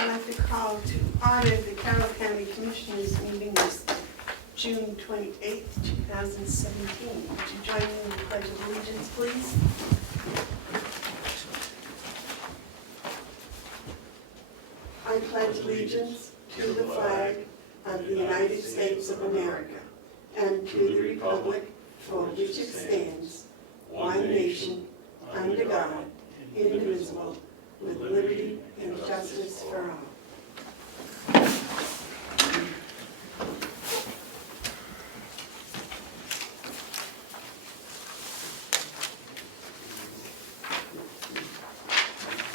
I'd like to call to order the Carroll County Commissioners meeting this June 28th, 2017. Would you join me in the Pledge of Allegiance, please? I pledge allegiance to the flag of the United States of America and to the republic for which it stands, one nation, under God, indivisible, with liberty and justice for all.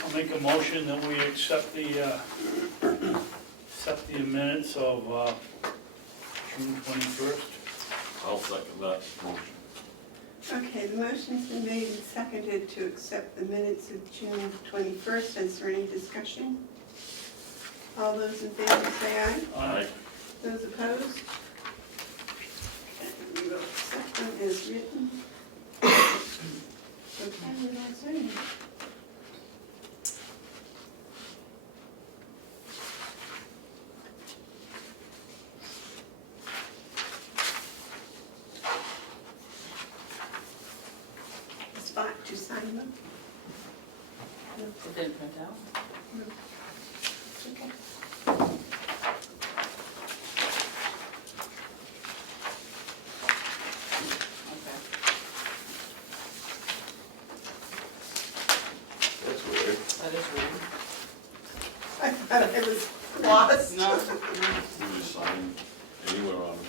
I'll make a motion that we accept the minutes of June 21st. I'll second that motion. Okay, the motion's been made and seconded to accept the minutes of June 21st. Is there any discussion? All those in favor say aye. Aye. Those opposed? Okay, we will accept them as written. Okay, we're not signing. Spot to sign them? No. It didn't print out? No. Okay. Okay. That's weird. That is weird. I thought I was lost. No. You just sign anywhere on it.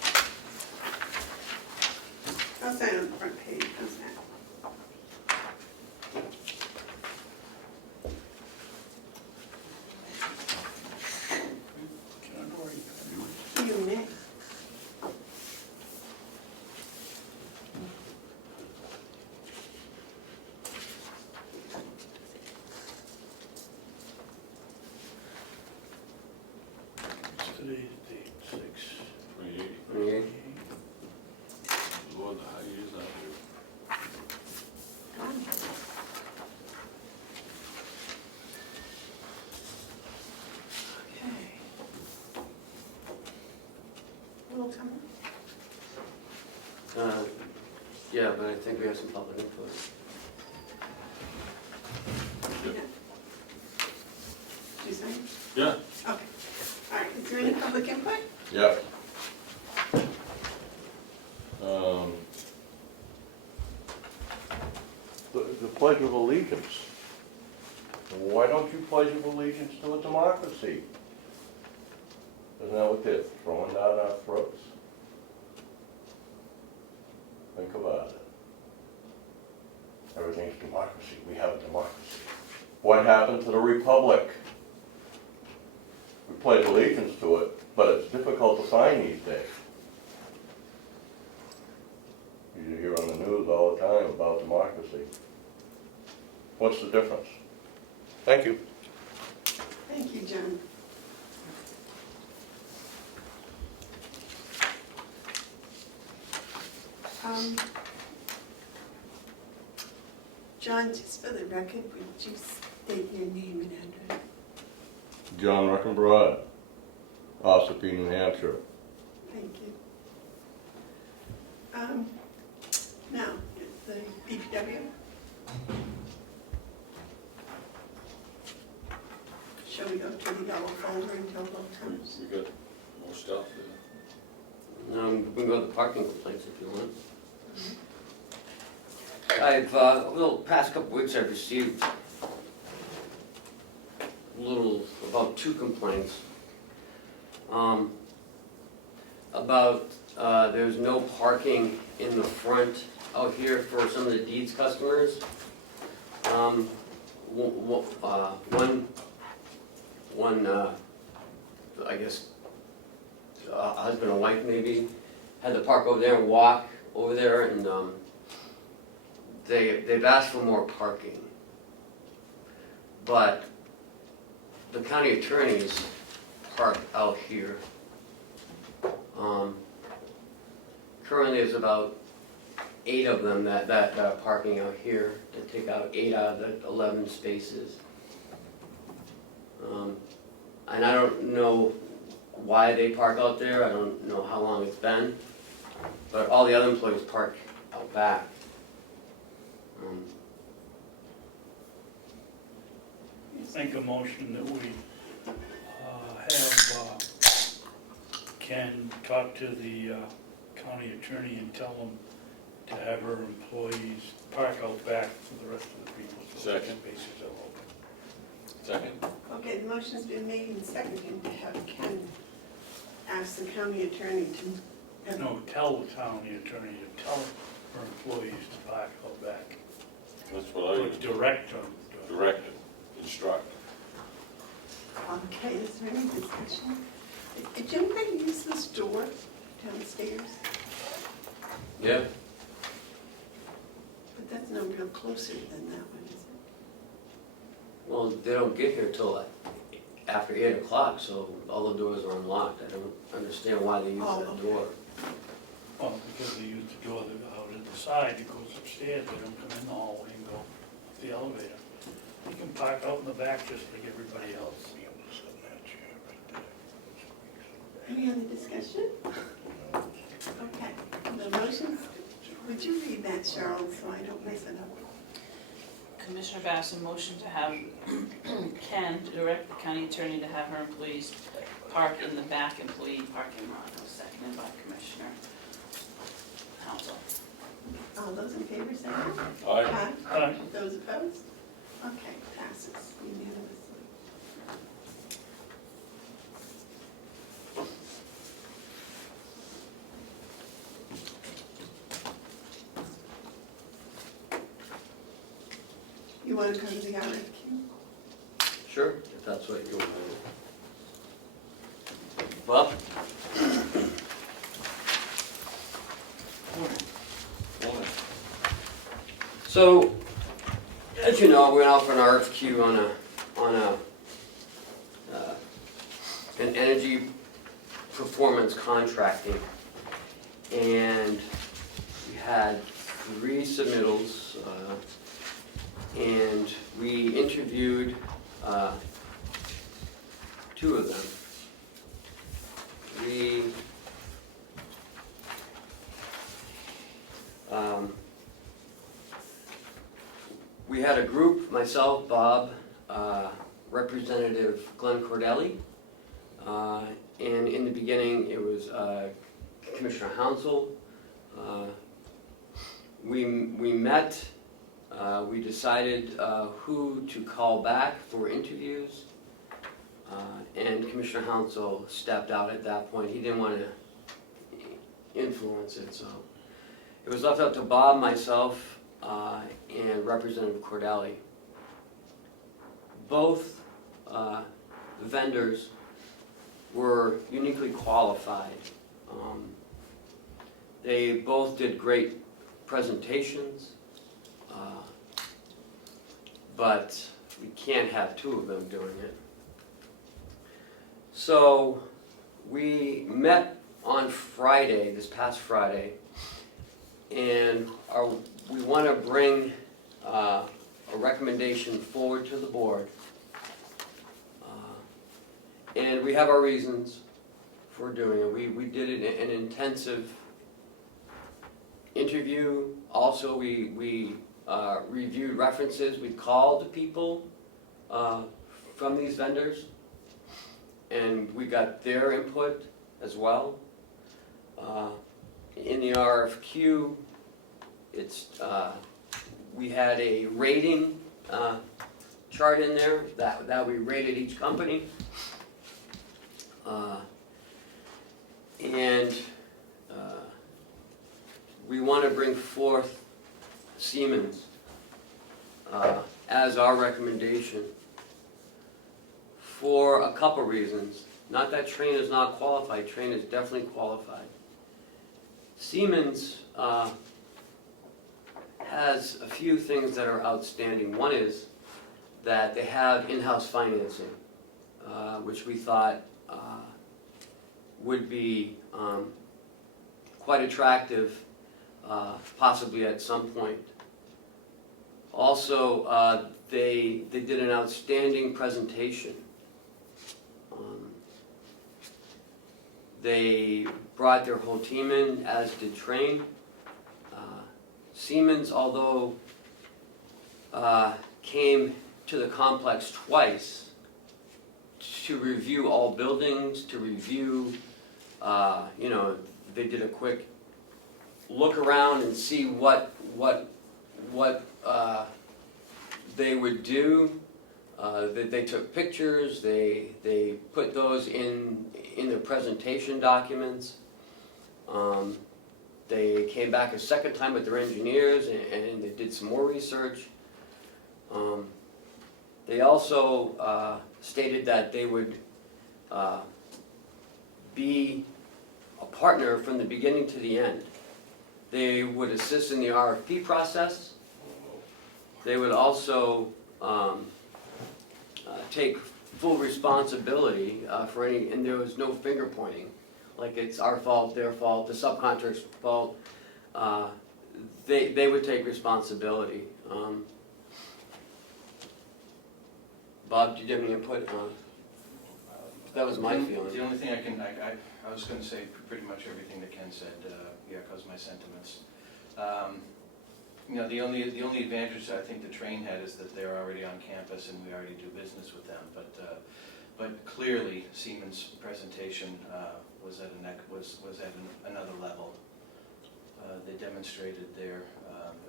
I'll sign on the front page. How's that? You next. What's today's date? 6. 28. Lord, how you use that here? Okay. Little Comeau. Yeah, but I think we have some public input. Yep. Did you sign? Yeah. Okay. All right, is there any public input? Yep. The Pledge of Allegiance. Why don't you pledge of allegiance to a democracy? Isn't that what they're throwing down our throats? Think about it. Everything's democracy. We have a democracy. What happened to the republic? We pledge allegiance to it, but it's difficult to find these days. You hear on the news all the time about democracy. What's the difference? Thank you. Thank you, John. John, just for the record, would you state your name and address? John Reckenbrod, Ossipee, New Hampshire. Thank you. Now, the DPW. Shall we go to the yellow folder until both comes? We got more stuff there. We can go to the parking complaints if you want. I've, over the past couple weeks, I've received about 2 complaints. About, there's no parking in the front out here for some of the deeds customers. One, I guess, husband and wife maybe, had to park over there and walk over there, and they've asked for more parking. But the county attorneys park out here. Currently there's about 8 of them that are parking out here to take out 8 out of the 11 spaces. And I don't know why they park out there, I don't know how long it's been, but all the other employees park out back. Make a motion that we have Ken talk to the county attorney and tell him to have her employees park out back for the rest of the people. So the Second. spaces are open. Second? Okay, the motion's been made and seconded to have Ken ask the county attorney to. No, tell the county attorney to tell her employees to park out back. That's what I Or would direct them. direct it, instruct. Okay, is there any discussion? Did anybody use this door downstairs? Yeah, But that's no real closer than that one, is it? well, they don't get here till like after 8 o'clock, so all the doors are unlocked. I don't understand why they use Oh, that okay. door. Well, because they use the door that out at the side, it goes upstairs, they don't come in the hallway and go up the elevator. You can park out in the back just like everybody else. Any other discussion? Okay, the motion, would you read that, Cheryl, so I don't mess it up? Commissioner Babson motion to have Ken direct the county attorney to have her employees park in the back employee parking lot. Seconded by Commissioner Hounsell. All those in favor say aye. Aye. Aye. Those opposed? Okay, passes unanimously. You want to come to the RFQ? Sure, if that's what you want. Well, so, as you know, we went out for an RFQ on an energy performance contracting, and we had 3 submittals, and we interviewed 2 of them. We had a group, myself, Bob, Representative Glenn Cordelli, and in the beginning it was Commissioner Hounsell. We met, we decided who to call back for interviews, and Commissioner Hounsell stepped out at that point. He didn't want to influence it, so it was left up to Bob, myself, and Representative Cordelli. Both vendors were uniquely qualified. They both did great presentations, but we can't have 2 of them doing it. So we met on Friday, this past Friday, and we want to bring a recommendation forward to the board. And we have our reasons for doing it. We did an intensive interview. Also, we reviewed references. We called people from these vendors, and we got their input as well. In the RFQ, we had a rating chart in there that we rated each company. And we want to bring forth Siemens as our recommendation for a couple reasons. Not that Trane is not qualified, Trane is definitely qualified. Siemens has a few things that are outstanding. One is that they have in-house financing, which we thought would be quite attractive, possibly at some point. Also, they did an outstanding presentation They brought their whole team in, as did Train. Siemens, although came to the complex twice to review all buildings, to review, they did a quick look around and see what they would do. They took pictures, they put those in their presentation documents. They came back a second time with their engineers and they did some more research. They also stated that they would be a partner from the beginning to the end. They would assist in the RFP process. They would also take full responsibility for any, and there was no finger pointing, like it's our fault, their fault, the subcontractor's fault. They would take responsibility. Bob, did you have any input on? That was my feeling. The only thing I was gonna say pretty much everything that Ken said, echoes my sentiments. The only advantage I think the Train had is that they're already on campus and we already do business with them, but clearly Siemens' presentation was at another level. They demonstrated their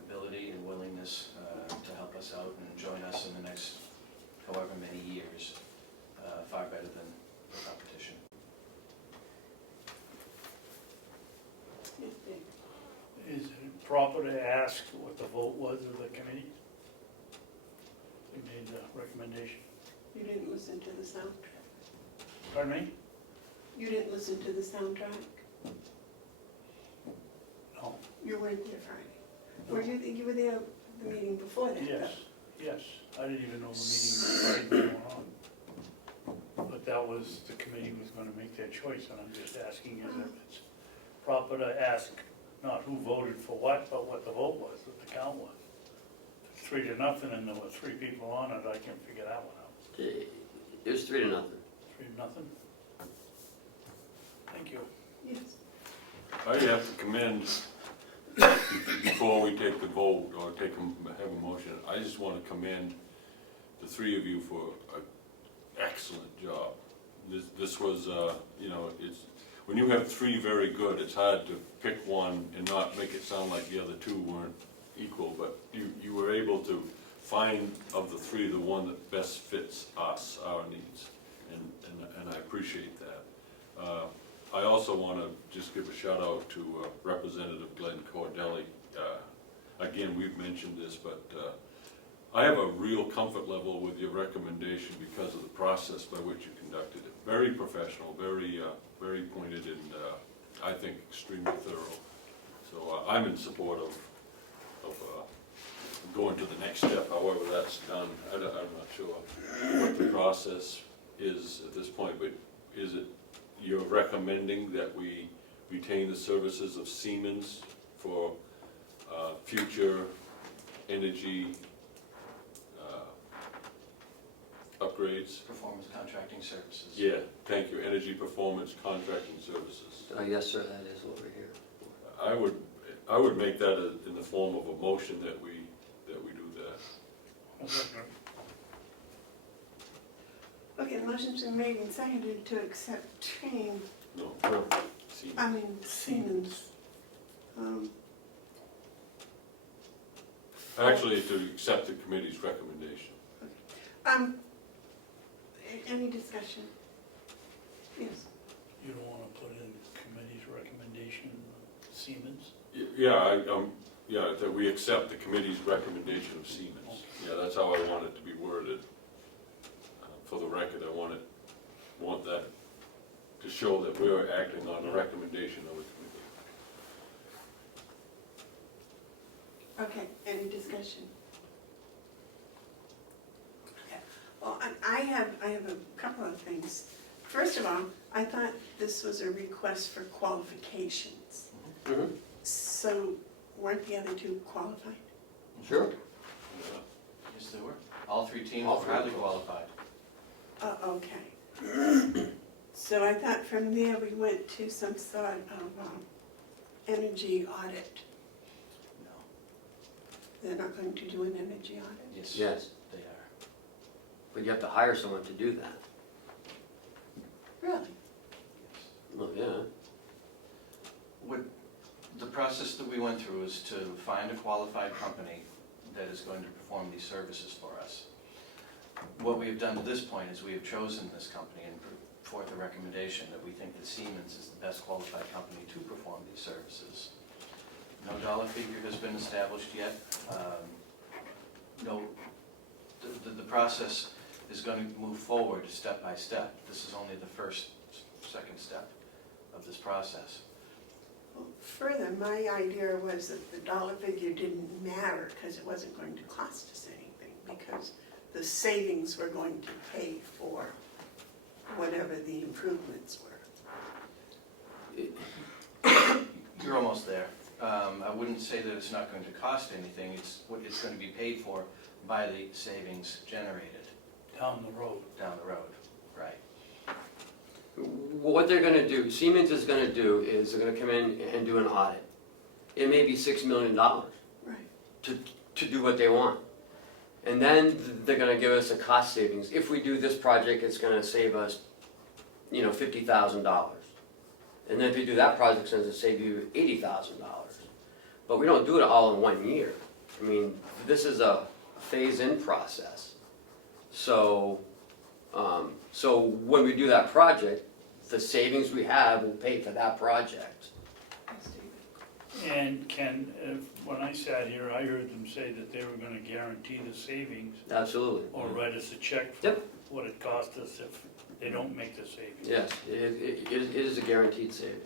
ability and willingness to help us out and join us in the next however many years, far better than the competition. Is it proper to ask what the vote was of the committee? They made the recommendation. You didn't listen to the soundtrack? Pardon me? You didn't listen to the soundtrack? No. You weren't there Friday. You were there the meeting before that? Yes. I didn't even know the meeting was Friday going on. But that was, the committee was gonna make their choice, and I'm just asking if it's proper to ask not who voted for what, but what the vote was, what the count was. If it's 3-0 and there were 3 people on it, I can't figure that one out. It was 3-0. 3-0? Thank you. Yes. I have to commend, before we take the vote or have a motion, I just want to commend the 3 of you for an excellent job. This was, it's, when you have 3 very good, it's hard to pick one and not make it sound like the other 2 weren't equal, but you were able to find of the 3 the one that best fits us, our needs, and I appreciate that. I also want to just give a shout out to Representative Glenn Cordelli. Again, we've mentioned this, but I have a real comfort level with your recommendation because of the process by which you conducted it. Very professional, very pointed, and I think extremely thorough. So I'm in support of going to the next step, however that's done. I'm not sure what the process is at this point, but is it you're recommending that we retain the services of Siemens for future energy upgrades? Performance contracting services. Yeah, thank you. Energy performance contracting services. Yes, sir, that is what we're here for. I would make that in the form of a motion that we do that. Okay, the motion's been made and seconded to accept Train, No, Siemens. actually, to accept the committee's recommendation. Any discussion? Yes. You don't want to put in committee's recommendation, Siemens? Yeah, that we accept the committee's recommendation of Siemens. Yeah, that's how I want it to be worded. For the record, I want that to show that we are acting on the recommendation of the committee. Okay, any discussion? Okay. Well, I have a couple of things. First of all, I thought this was a request for qualifications. Mm-hmm. So weren't the other 2 qualified? Sure. Yeah. Yes, they were. All 3 teams All were 3 highly teams. qualified. Okay. So I thought from there we went to some sort of energy audit. No, They're not going to do an energy audit? Yes, they are. but you have to hire someone to do that. Really? Well, yeah. What, the process that we went through is to find a qualified company that is going to perform these services for us. What we have done to this point is we have chosen this company and put forth a recommendation that we think that Siemens is the best qualified company to perform these services. No dollar figure has been established yet. The process is going to move forward step by step. This is only the second step of this process. Well, further, my idea was that the dollar figure didn't matter because it wasn't going to cost us anything, because the savings were going to pay for whatever the improvements were. You're almost there. I wouldn't say that it's not going to cost anything. It's what it's going to be paid for by the savings generated Down the road. down the road. Right. What they're gonna do, Siemens is gonna do, is they're gonna come in and do an audit. It may be $6 million Right. to do what they want. And then they're gonna give us a cost savings. If we do this project, it's gonna save us, $50,000. And then if you do that project, it's gonna save you $80,000. But we don't do it all in 1 year. I mean, this is a phase-in process. So when we do that project, the savings we have will pay for that project. And Ken, when I sat here, I heard them say that they were gonna guarantee the savings Absolutely. or write us a check for Yep. what it cost us if they don't make the savings. Yes, it is a guaranteed savings.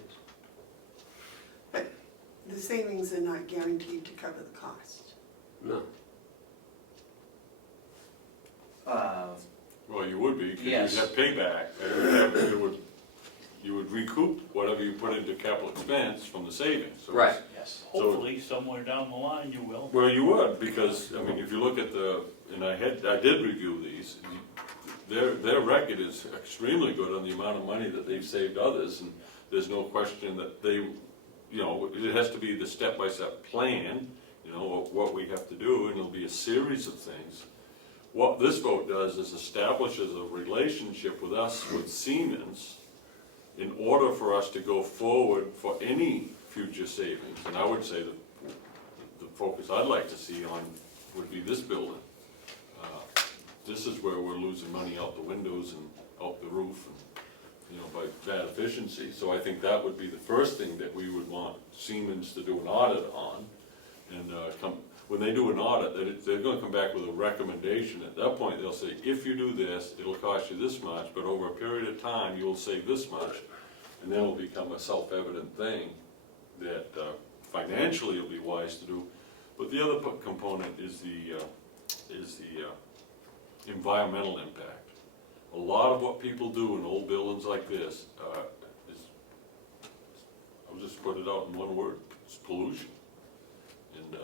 The savings are not guaranteed to cover the cost. No. Well, you would be, because Yes. you'd have payback, you would recoup whatever you put into capital expense from the savings. So Right. Yes. Hopefully, somewhere down the line you will. Well, you would, because, I mean, if you look at and I did review these, their record is extremely good on the amount of money that they've saved others, and there's no question that they, it has to be the step-by-step plan, of what we have to do, and it'll be a series of things. What this vote does is establishes a relationship with us, with Siemens, in order for us to go forward for any future savings. And I would say that the focus I'd like to see on would be this building. This is where we're losing money out the windows and out the roof, and, by bad efficiency. So I think that would be the first thing that we would want Siemens to do an audit on. And when they do an audit, they're gonna come back with a recommendation. At that point, they'll say, if you do this, it'll cost you this much, but over a period of time, you'll save this much. And then it'll become a self-evident thing that financially it'll be wise to do. But the other component is the environmental impact. A lot of what people do in old buildings like this is, I'll just put it out in one word, it's pollution. And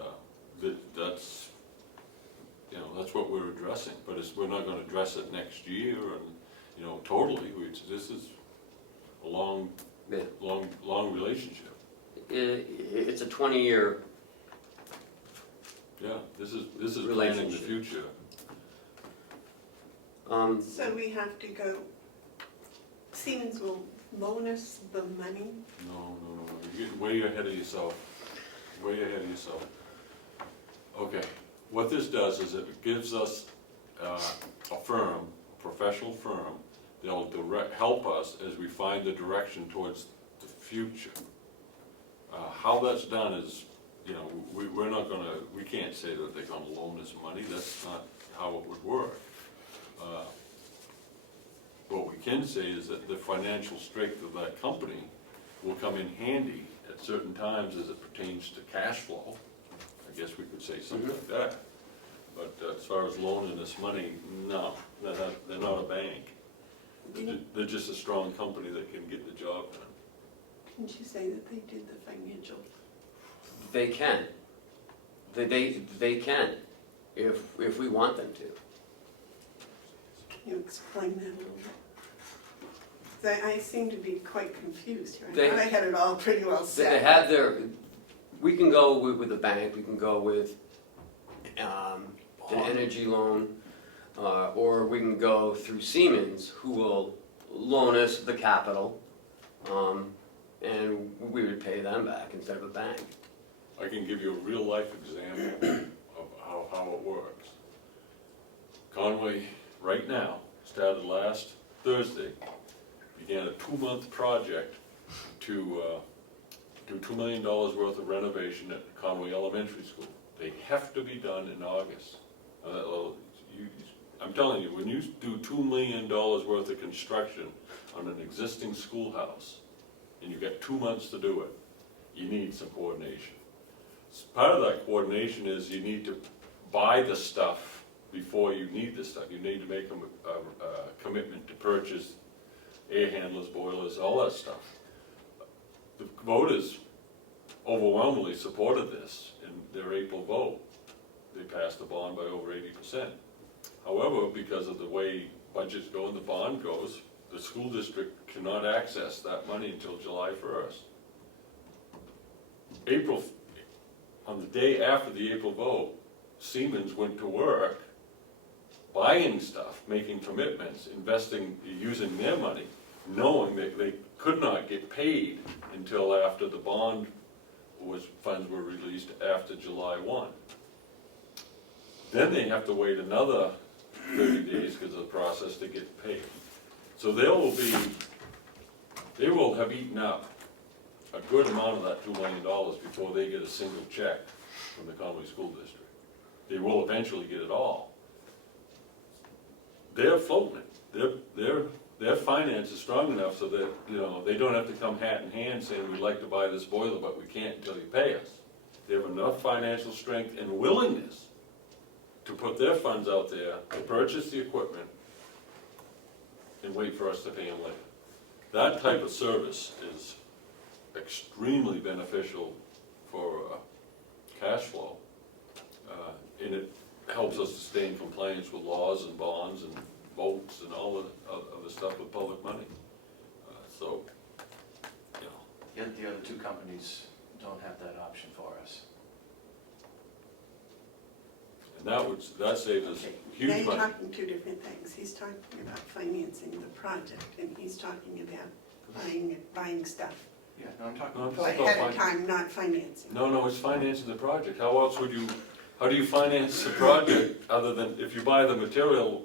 that's what we're addressing, but we're not gonna address it next year and, totally. This is a long relationship. It's a 20-year, Yeah, this is planning the Relationship. future. So we have to go, Siemens will loan us the money? No, you're getting way ahead of yourself, Okay, what this does is it gives us a firm, professional firm, that'll help us as we find the direction towards the future. How that's done is, we can't say that they're gonna loan us money, that's not how it would work. What we can say is that the financial strength of that company will come in handy at certain times as it pertains to cash flow. I guess we could say something like that. But as far as loaning us money, no, they're not a bank. They're just a strong company that can get the job done. Didn't you say that they did the financial? they can. They can, if we want them to. Can you explain that a little bit? I seem to be quite confused here. I They- thought I had it all pretty well They set. have their, we can go with a bank, we can go with an energy loan, or we can go through Siemens, who will loan us the capital, and we would pay them back instead of a bank. I can give you a real-life example of how it works. Conway, right now, started last Thursday, began a 2-month project to do $2 million worth of renovation at Conway Elementary School. They have to be done in August. I'm telling you, when you do $2 million worth of construction on an existing schoolhouse, and you get 2 months to do it, you need some coordination. Part of that coordination is you need to buy the stuff before you need the stuff. You need to make a commitment to purchase air handlers, boilers, all that stuff. The voters overwhelmingly supported this in their April vote. They passed the bond by over 80%. However, because of the way budgets go and the bond goes, the school district cannot access that money until July 1st. On the day after the April vote, Siemens went to work buying stuff, making commitments, investing, using their money, knowing that they could not get paid until after the bond funds were released after July 1. Then they have to wait another 30 days because of the process to get paid. So they will have eaten up a good amount of that $2 million before they get a single check from the Conway School District. They will eventually get it all. They're floating it. Their finance is strong enough so that, you know, they don't have to come hat in hand saying, we'd like to buy this boiler, but we can't until you pay us. They have enough financial strength and willingness to put their funds out there, to purchase the equipment, and wait for us to pay them later. That type of service is extremely beneficial for cash flow, and it helps us to stay in compliance with laws and bonds and votes and all of the stuff with public money. So, you know. Yet the other two companies don't have that option for us. And that saves us Now huge you're money. talking two different things. He's talking about financing the project, and he's talking about buying stuff Yeah, no, I'm talking No, about. I'm ahead of time, not financing. No, it's financing the project. How else would you, how do you finance the project other than if you buy the material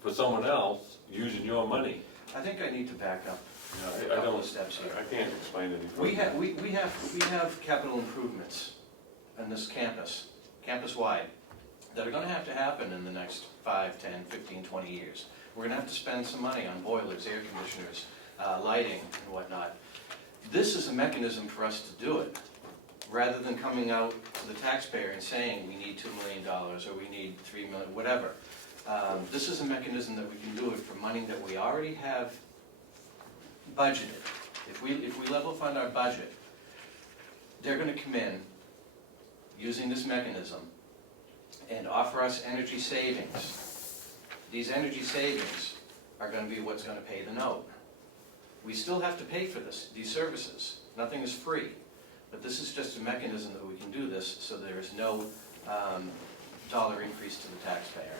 for someone else using your money? I think I need to back up You a know, I couple don't, of steps here. I can't explain anything. We have capital improvements on this campus-wide, that are gonna have to happen in the next 5, 10, 15, 20 years. We're gonna have to spend some money on boilers, air conditioners, lighting and whatnot. This is a mechanism for us to do it, rather than coming out to the taxpayer and saying, we need $2 million, or we need $3 million, whatever. This is a mechanism that we can do it for money that we already have budgeted. If we level fund our budget, they're gonna come in using this mechanism and offer us energy savings. These energy savings are gonna be what's gonna pay the note. We still have to pay for these services. Nothing is free. But this is just a mechanism that we can do this so there is no dollar increase to the taxpayer.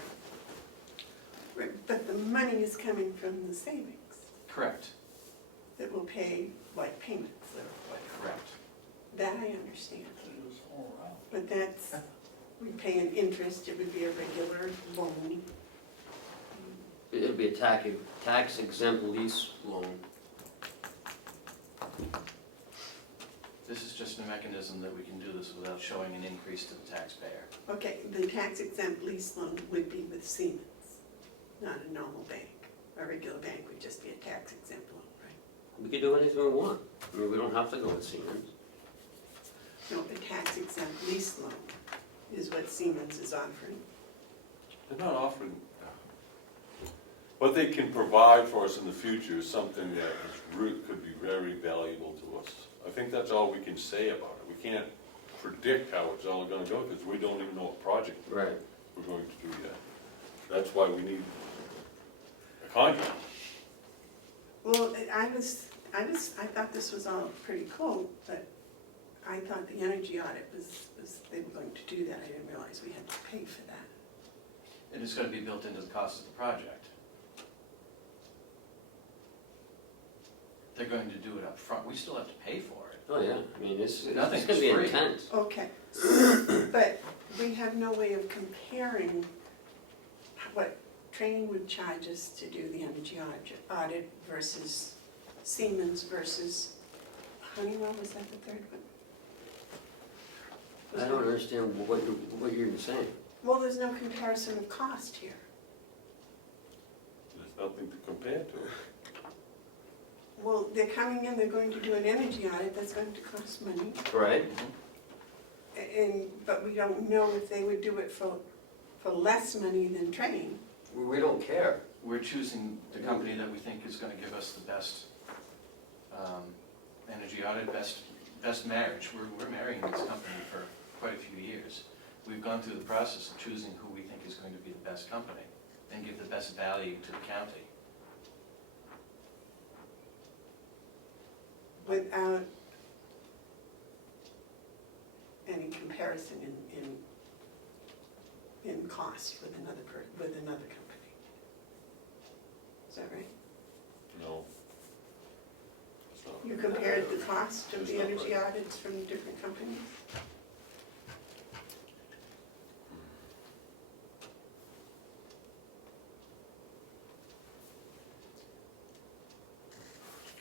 Right, but the money is coming from the savings Correct. that will pay like payments. Correct. That I understand. It was all around. But that's, we pay an interest, it would be a regular loan. It'd be a tax exempt lease loan. This is just a mechanism that we can do this without showing an increase to the taxpayer. Okay, the tax exempt lease loan would be with Siemens, not a normal bank. A regular bank would just be a tax exempt loan, right? We could do anything we want. I mean, we don't have to go with Siemens. No, a tax exempt lease loan is what Siemens is offering. They're not offering, what they can provide for us in the future is something that could be very valuable to us. I think that's all we can say about it. We can't predict how it's all gonna go because we don't even know what project Right. we're going to do yet. That's why we need a contract. Well, I thought this was all pretty cool, but I thought the energy audit was, they were going to do that. I didn't realize we had to pay for that. And it's gonna be built into the cost of the project. They're going to do it up front. We still have to pay for it. Oh, yeah, I mean, it's Nothing's gonna be free. intense. Okay, but we have no way of comparing what training would charge us to do the energy audit versus Siemens versus Honeywell, was that the third one? Was I don't there- understand what you're even saying. Well, there's no comparison of cost here. There's nothing to compare to. Well, they're coming in, they're going to do an energy audit, that's going to cost money, Right? but we don't know if they would do it for less money than training. We don't care. We're choosing the company that we think is gonna give us the best energy audit, best marriage. We're marrying this company for quite a few years. We've gone through the process of choosing who we think is going to be the best company and give the best value to the county. Without any comparison in cost with another company. Is that right? No. It's not. You compared the cost of It's the not energy right. audits from different companies?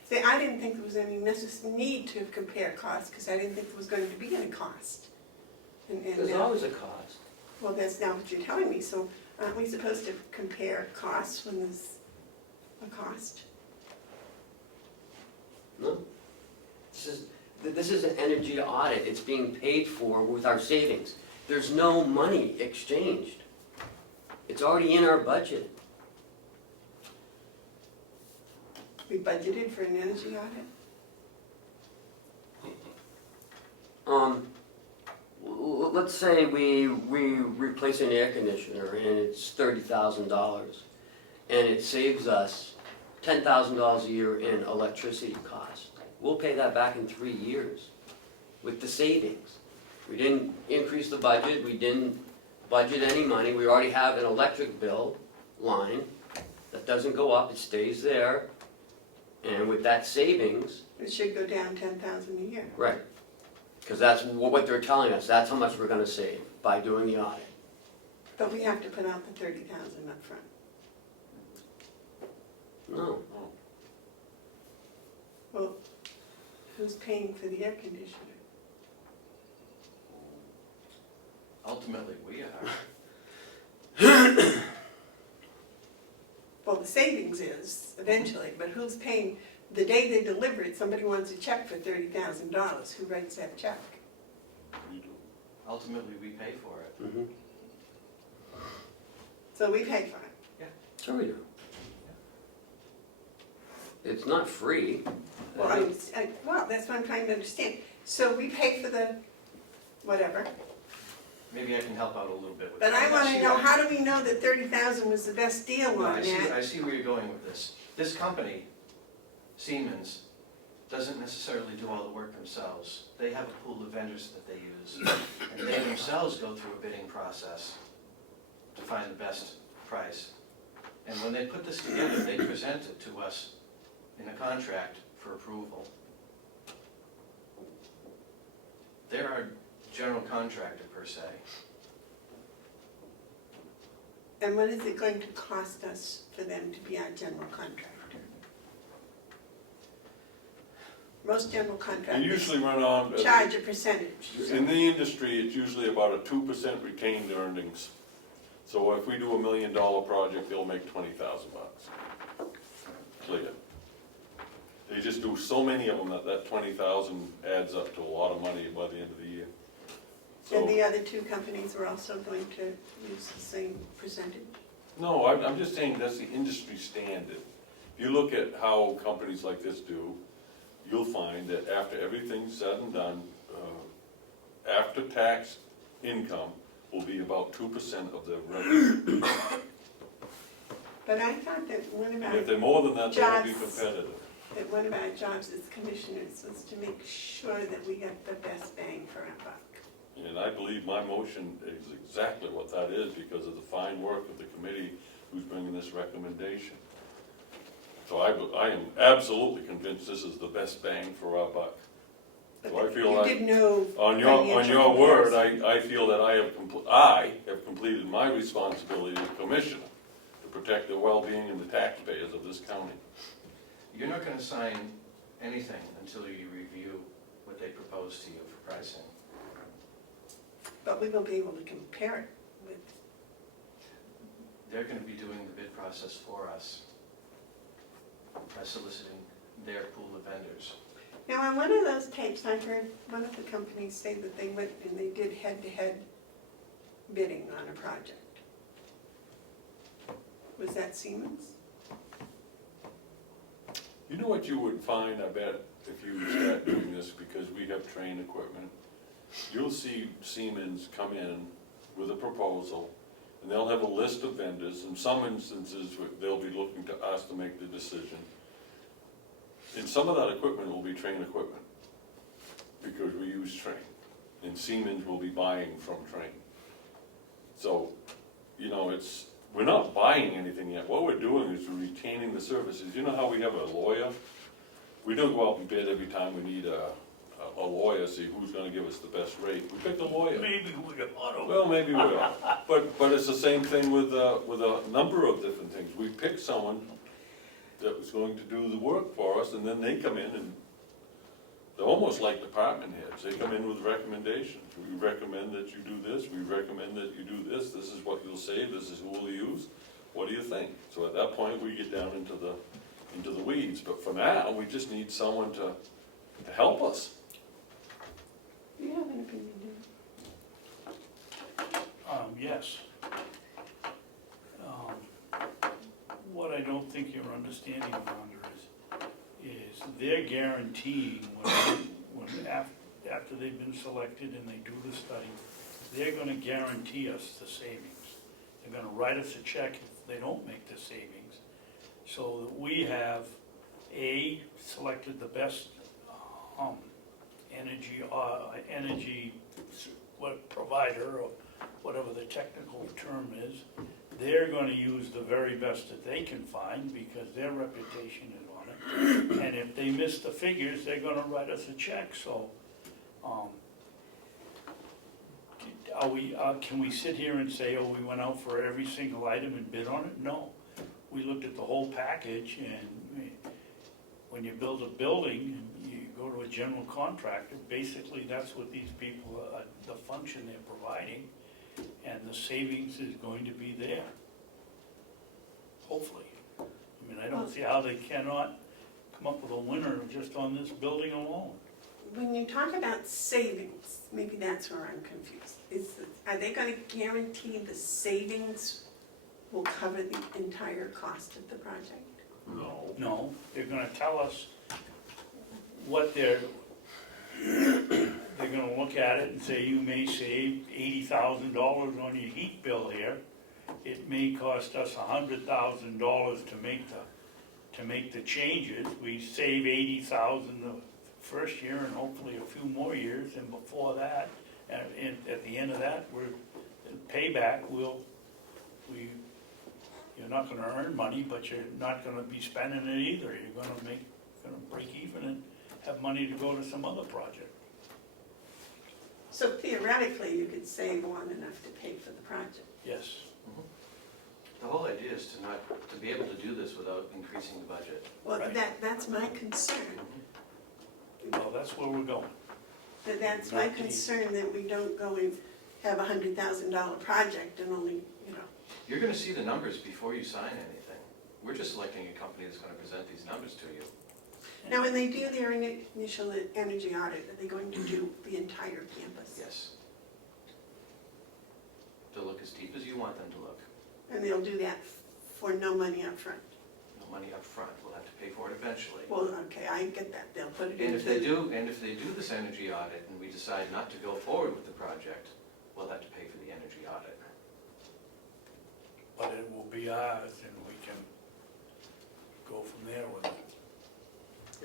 See, I didn't think there was any need to compare costs, because I didn't think there was going to be any cost. And There's now, always a cost. well, that's now what you're telling me, so aren't we supposed to compare costs when there's a cost? No. This is an energy audit. It's being paid for with our savings. There's no money exchanged. It's already in our budget. We budgeted for an energy audit? Let's say we replace an air conditioner and it's $30,000 and it saves us $10,000 a year in electricity costs. We'll pay that back in 3 years with the savings. We didn't increase the budget, we didn't budget any money, we already have an electric bill line that doesn't go up, it stays there. And with that savings, It should go down 10,000 a year. right, because that's what they're telling us, that's how much we're gonna save by doing the audit. But we have to put out the 30,000 up front. No, Well, who's paying for the air conditioner? Ultimately, we are. Well, the savings is eventually, but who's paying? The day they deliver it, somebody wants a check for $30,000. Who writes that check? We do. Ultimately, we pay for it. mm-hmm, So we pay for it. sure we do. It's not free. Well, well, that's what I'm trying to understand. So we pay for the whatever, Maybe I can help out a little bit with but that. I want to see know, that- how do we know that 30,000 was the best deal No, on I that? see where you're going with this. This company, Siemens, doesn't necessarily do all the work themselves. They have a pool of vendors that they use, and they themselves go through a bidding process to find the best price. And when they put this together, they present it to us in a contract for approval. They're our general contractor per se. And what is it going to cost us for them to be our general contractor? Most general You contractors usually run on, charge a percentage. in the industry, it's usually about a 2% retained earnings. So if we do $1 million project, they'll make $20,000. Clear. They just do so many of them that 20,000 adds up to a lot of money by the end of the year. And So, the other two companies are also going to use the same percentage? no, I'm just saying that's the industry standard. If you look at how companies like this do, you'll find that after everything's said and done, after-tax income will be about 2% of the revenue. But I thought that one of And if our, they're more than that, they won't be Jobs. competitive. that one of our jobs as commissioners was to make sure that we got the best bang for our buck. And I believe my motion is exactly what that is, because of the fine work of the committee who's bringing this recommendation. So I am absolutely convinced this is the best bang for our buck. But So I feel you like, did no on financial your word, comparison. I feel that I have completed my responsibility as commissioner to protect the well-being and the taxpayers of this county. You're not gonna sign anything until you review what they propose to you for pricing. But we will be able to compare it with, They're gonna be doing the bid process for us by soliciting their pool of vendors. now on one of those tapes, I heard one of the companies say that they went and they did head-to-head bidding on a project. Was that Siemens? You know what you would find, I bet, if you start doing this, because we have trained equipment, you'll see Siemens come in with a proposal, and they'll have a list of vendors. In some instances, they'll be looking to us to make the decision. And some of that equipment will be train equipment, because we use train, and Siemens will be buying from train. So, you know, we're not buying anything yet. What we're doing is we're retaining the services. You know how we have a lawyer? We don't go out and bid every time we need a lawyer, see who's gonna give us the best rate. We pick a lawyer. Maybe we ought to. Well, maybe we will. But it's the same thing with a number of different things. We pick someone that was going to do the work for us, and then they come in and they're almost like department heads. They come in with recommendations. We recommend that you do this, we recommend that you do this, this is what you'll save, this is who we'll use. What do you think? So at that point, we get down into the weeds. But for now, we just need someone to help us. Do you have an opinion, Dan? Yes. What I don't think you're understanding, Rhonda, is they're guaranteeing after they've been selected and they do the study, they're gonna guarantee us the savings. They're gonna write us a check if they don't make the savings, so that we have, selected the best energy provider, or whatever the technical term is. They're gonna use the very best that they can find, because their reputation is on it. And if they miss the figures, they're gonna write us a check, so, can we sit here and say, oh, we went out for every single item and bid on it? No. We looked at the whole package, and when you build a building, and you go to a general contractor, basically that's what these people, the function they're providing, and the savings is going to be there. Hopefully. I mean, I don't see how they cannot come up with a winner just on this building alone. When you talk about savings, maybe that's where I'm confused. Are they gonna guarantee the savings will cover the entire cost of the project? No. No, they're gonna tell us what they're gonna look at it and say, you may save $80,000 on your heat bill here. It may cost us $100,000 to make the changes. We save $80,000 the first year and hopefully a few more years, and before that, and at the end of that, payback, you're not gonna earn money, but you're not gonna be spending it either. You're gonna break even and have money to go to some other project. So theoretically, you could save long enough to pay for the project. Yes. The whole idea is to be able to do this without increasing the budget. Well, Right. that's my concern. Well, that's where we're going. That's my concern, that we don't go and have a $100,000 project and only, You're gonna see the numbers before you sign anything. We're just selecting a company that's gonna present these numbers to you. Now, when they do their initial energy audit, are they going to do the entire campus? Yes. To look as deep as you want them to look. And they'll do that for no money up front? No money up front. We'll have to pay for it eventually. Well, okay, I get that, they'll put it And into... if they do this energy audit and we decide not to go forward with the project, we'll have to pay for the energy audit. But it will be ours, and we can go from there with it.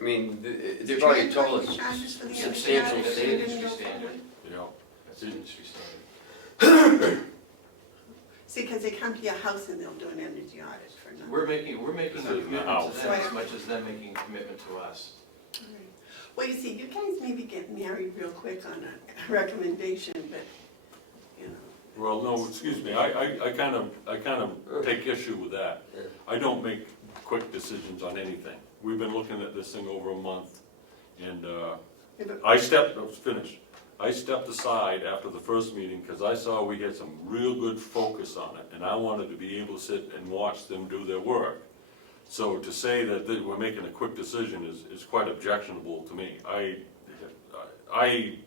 I mean, they've already told us Charges for the substantial energy audit, That's you savings. didn't go industry standard. forward? Yeah. That's industry standard. See, because they come to your house and they'll do an energy audit for nothing. We're making a This is the commitment house. to them as much as them making a commitment to us. All right. Well, you see, you guys maybe get married real quick on a recommendation, but, you know. Well, no, excuse me, I kind of take issue with that. Yeah. I don't make quick decisions on anything. We've been looking at this thing over a month, and Yeah, but- I was finished. I stepped aside after the first meeting because I saw we had some real good focus on it, and I wanted to be able to sit and watch them do their work. So to say that we're making a quick decision is quite objectionable to me. I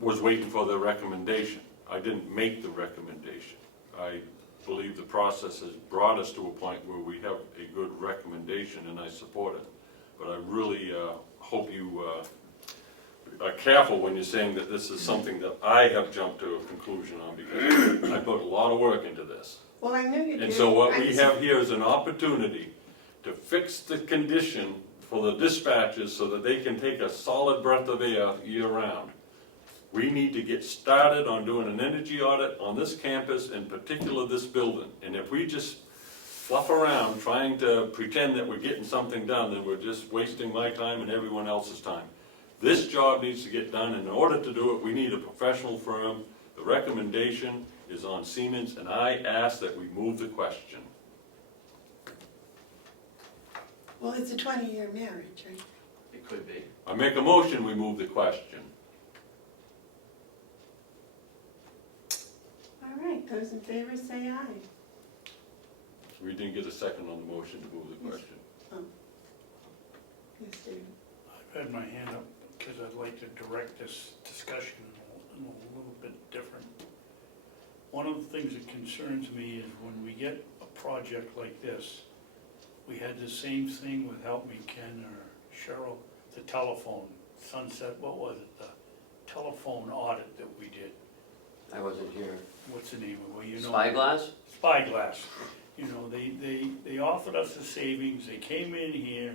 was waiting for the recommendation. I didn't make the recommendation. I believe the process has brought us to a point where we have a good recommendation, and I support it. But I really hope you are careful when you're saying that this is something that I have jumped to a conclusion on, because I put a lot of work into this. Well, I know you did. And so what I we just- have here is an opportunity to fix the condition for the dispatchers so that they can take a solid breath of air year-round. We need to get started on doing an energy audit on this campus, in particular this building. And if we just fluff around trying to pretend that we're getting something done, then we're just wasting my time and everyone else's time. This job needs to get done, and in order to do it, we need a professional firm. The recommendation is on Siemens, and I ask that we move the question. Well, it's a 20-year marriage, right? It could be. I make a motion, we move the question. All right, those in favor say aye. We didn't get a second on the motion to move the question. Yes, David. I've had my hand up because I'd like to direct this discussion in a little bit different. One of the things that concerns me is when we get a project like this, we had the same thing with, help me Ken or Cheryl, the telephone, Sunset, what was it, the telephone audit that we did. I wasn't here. What's the name of it? Well, you know. Spyglass? Spyglass. You know, they offered us a savings, they came in here,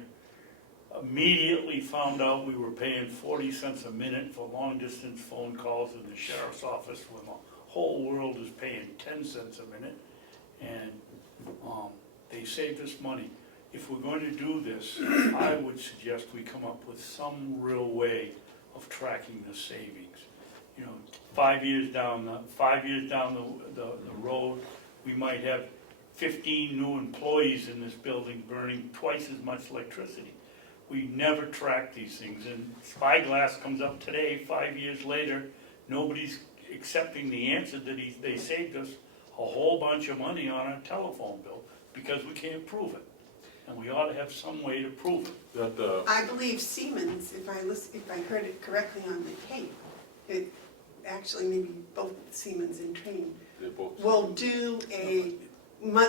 immediately found out we were paying 40 cents a minute for long-distance phone calls in the sheriff's office when the whole world is paying 10 cents a minute, and they saved us money. If we're going to do this, I would suggest we come up with some real way of tracking the savings. You know, 5 years down the road, we might have 15 new employees in this building burning twice as much electricity. We never track these things, and Spyglass comes up today, 5 years later, nobody's accepting the answer that they saved us a whole bunch of money on our telephone bill because we can't prove it. And we ought to have some way to prove it. That, I believe Siemens, if I heard it correctly on the tape, it actually maybe both Siemens and Train they're both. will do a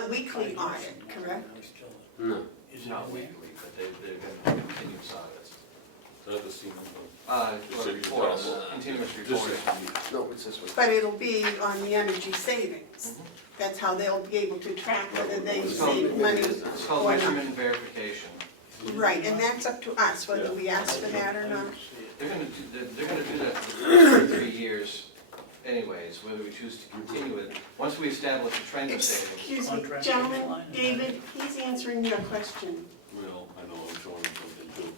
weekly audit, correct? No. Is It's it not in there? weekly, but they're going to continue audits. Is that the Siemens one? Well, reports, continuous reports. No, it's this one. But it'll be on the energy savings. That's how they'll be able to track whether they It's called- save money It's called or not. measurement verification. Right, and that's up to us, whether we ask for that or not. They're going to do that for 3 years anyways, whether we choose to continue it. Once we establish a trend of savings. Excuse me, Contract gentlemen, deadline, is that David, he's answering your question. Well, I know, I'm showing you something too.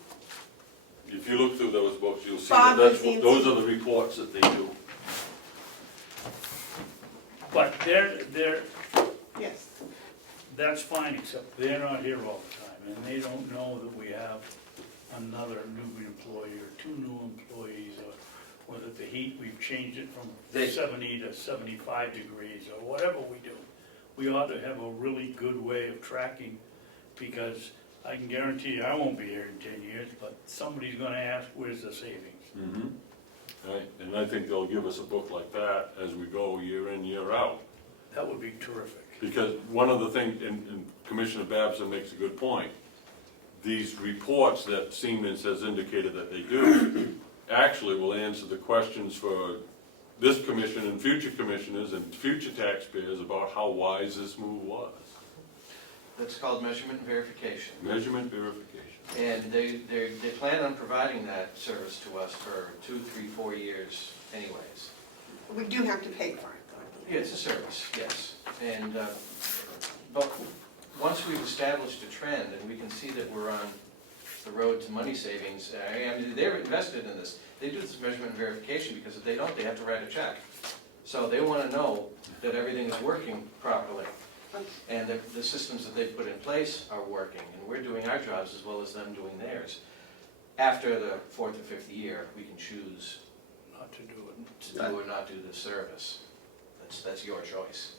If you look through those books, you'll see Bob that was those are the reports that they do. But they're, Yes. that's fine, except they're not here all the time, and they don't know that we have another new employee or 2 new employees, or that the heat, we've changed it from They- 70 to 75 degrees, or whatever we do. We ought to have a really good way of tracking, because I can guarantee you, I won't be here in 10 years, but somebody's gonna ask, where's the savings? Mm-hmm. Right, and I think they'll give us a book like that as we go year in, year out. That would be terrific. Because one of the things, and Commissioner Babson makes a good point, these reports that Siemens has indicated that they do actually will answer the questions for this commission and future commissioners and future taxpayers about how wise this move was. that's called measurement and verification. Measurement verification. And they plan on providing that service to us for 2, 3, 4 years anyways. We do have to pay for it, though, I Yeah, believe. it's a service, yes. And, but once we've established a trend and we can see that we're on the road to money savings, I mean, they're invested in this. They do this measurement and verification because if they don't, they have to write a check. So they want to know that everything is working properly and that the systems that they've put in place are working. And we're doing our jobs as well as them doing theirs. After the 4th or 5th year, we can choose Not to do it. to do or not do the service. That's your choice.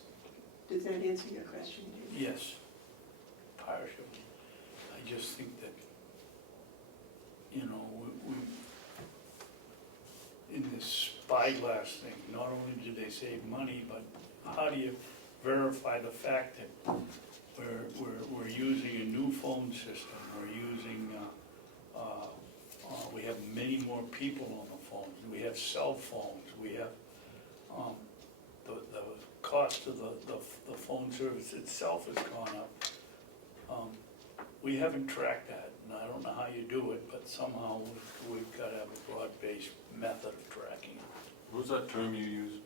Does that answer your question, David? Yes, partially. I just think that, you know, in this spyglass thing, not only do they save money, but how do you verify the fact that we're using a new phone system, we're using, we have many more people on the phones, we have cell phones, we have, the cost of the phone service itself has gone up. We haven't tracked that, and I don't know how you do it, but somehow we've got to have a broad-based method of tracking it. What was that term you used?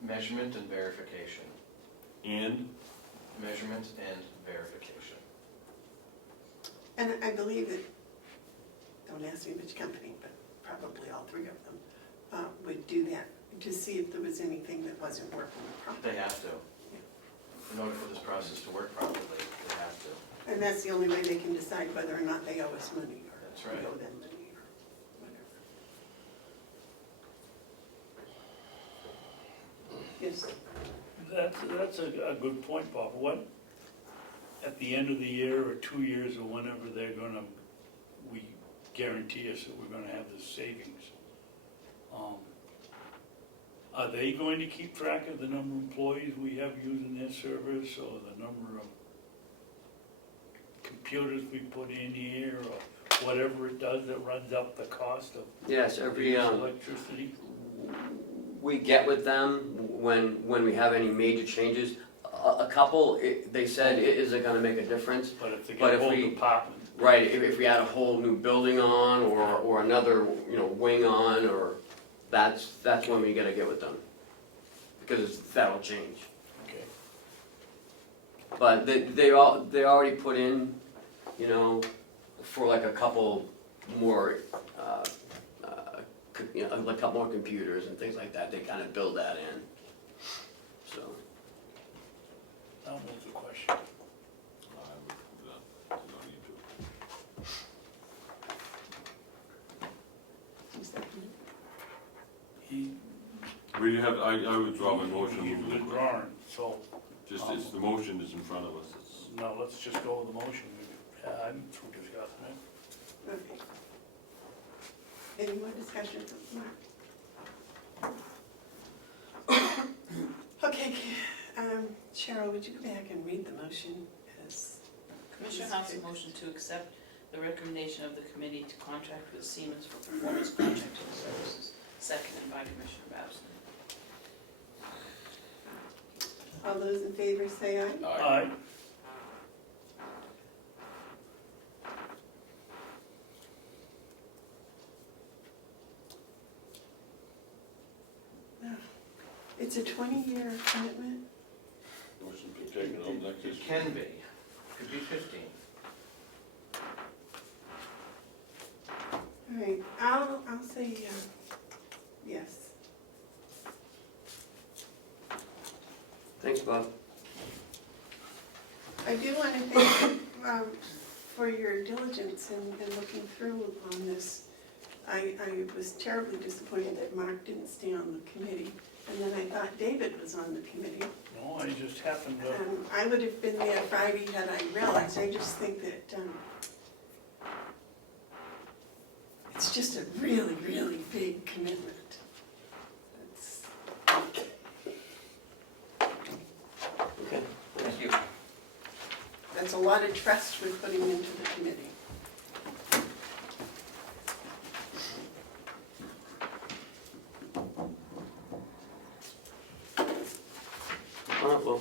Measurement and verification. And? Measurement and verification. And I believe that, don't ask me which company, but probably all three of them would do that to see if there was anything that wasn't working properly. They have to. In order for this process to work properly, they have to. And that's the only way they can decide whether or not they owe us money or That's we right. owe them money or whatever. Yes, That's a good point, Bob. What, at the end of the year or 2 years or whenever they're gonna, we guarantee us that we're gonna have the savings. Are they going to keep track of the number of employees we have using their service or the number of computers we put in here or whatever it does that runs up the cost of Yes, every, electricity? we get with them when we have any major changes. A couple, they said, is it gonna make a difference? But if they But get a if whole we- department, Right, if we add a whole new building on or another, you know, wing on, or that's when we gotta get with them. Because that'll change. okay. But they already put in, you know, for like a couple more, you know, like a couple more computers and things like that, they kind of build that in, so. I'll move the question. No need to. you second He, We have, I withdraw my motion. he's withdrawn, so, Just, it's, the motion is in front of us. It's- now let's just go with the motion. I'm through discussing it. it. Okay. Any more discussion from Mark? Okay, Cheryl, would you go back and read the motion as? Commissioner Hounsell motion to accept the recommendation of the committee to contract with Siemens for performance contracting services, seconded by Commissioner Babson. All those in favor say aye. Aye. It's a 20-year commitment. Motion to take it on next. It can be, could be 15. All right, I'll say yes. Thanks, Bob. I do want to thank you for your diligence in looking through on this. I was terribly disappointed that Mark didn't stay on the committee, and then I thought David was on the committee. No, I just happened to, I would have been there Friday had I realized. I just think that it's just a really, really big commitment. It's, Okay, thank you. that's a lot of trust we're putting into the committee. All right, well,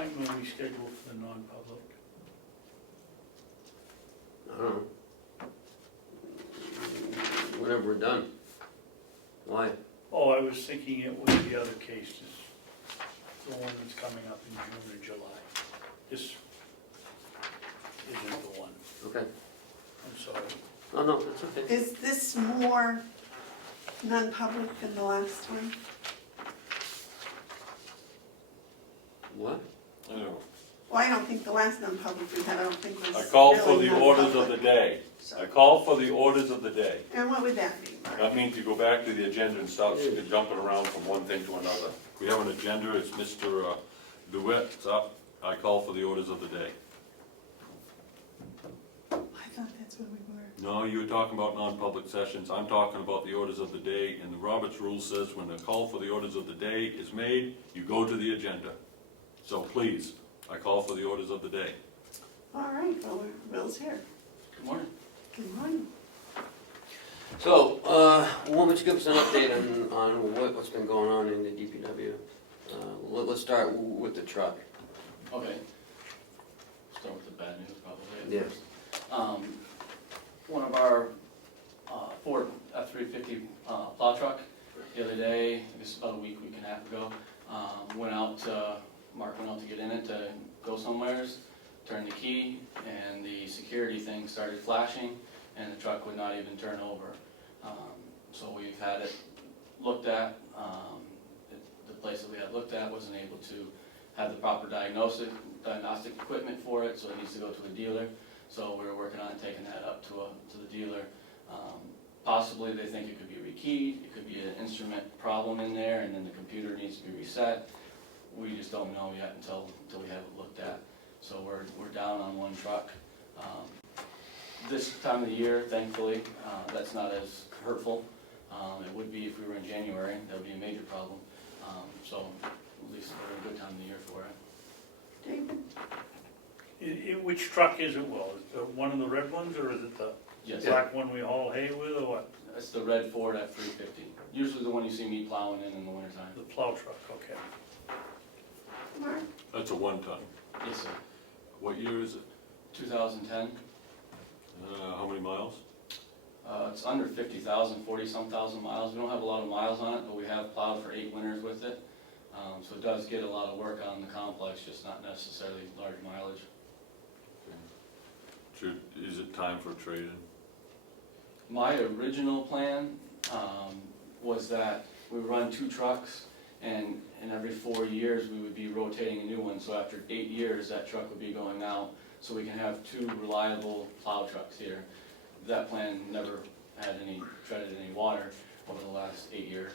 time will we schedule for the non-public? I don't know. Whenever we're done. Why? Oh, I was thinking it was the other cases, the one that's coming up in June or July. This isn't the one, Okay. I'm sorry. Oh, no, that's okay. Is this more non-public than the last one? What? I know. Well, I don't think the last non-public we had, I don't think was I call for really the orders of the non-public. day. So- I call for the orders of the day. And what would that be, Mark? That means you go back to the agenda and stop jumping around from one thing to another. We have an agenda, it's Mr. DeWitt's up. I call for the orders of the day. I thought that's where we were. No, you were talking about non-public sessions. I'm talking about the orders of the day. And the Roberts rule says when a call for the orders of the day is made, you go to the agenda. So please, I call for the orders of the day. All right, well, Will's here. Good morning. Good morning. So, why don't you give us an update on what's been going on in the DPW? Let's start with the truck. Okay. Start with the bad news, probably. Yes. One of our Ford F-350 plow truck, the other day, I guess about a week and a half ago, Mark went out to get in it to go somewheres, turned the key, and the security thing started flashing, and the truck would not even turn over. So we've had it looked at. The place that we had looked at wasn't able to have the proper diagnostic equipment for it, so it needs to go to a dealer. So we're working on taking that up to the dealer. Possibly they think it could be rekeyed, it could be an instrument problem in there, and then the computer needs to be reset. We just don't know yet until we have it looked at. So we're down on one truck. This time of the year, thankfully, that's not as hurtful. It would be if we were in January, that would be a major problem. So at least we're in a good time of the year for it. David? Which truck is it, Will? Is it one of the red ones, or is it the Yes, black one we haul hay with, or what? it's the red Ford F-350. Usually the one you see me plowing in the wintertime. The plow truck, okay. Mark? That's a one-ton. Yes, sir. What year is it? 2010. How many miles? It's under 50,000, 40-some thousand miles. We don't have a lot of miles on it, but we have plowed for 8 winters with it. So it does get a lot of work on the complex, just not necessarily large mileage. Is it time for trade-in? My original plan was that we would run 2 trucks, and every 4 years we would be rotating a new one. So after 8 years, that truck would be going out, so we can have 2 reliable plow trucks here. That plan never had treaded any water over the last 8 years.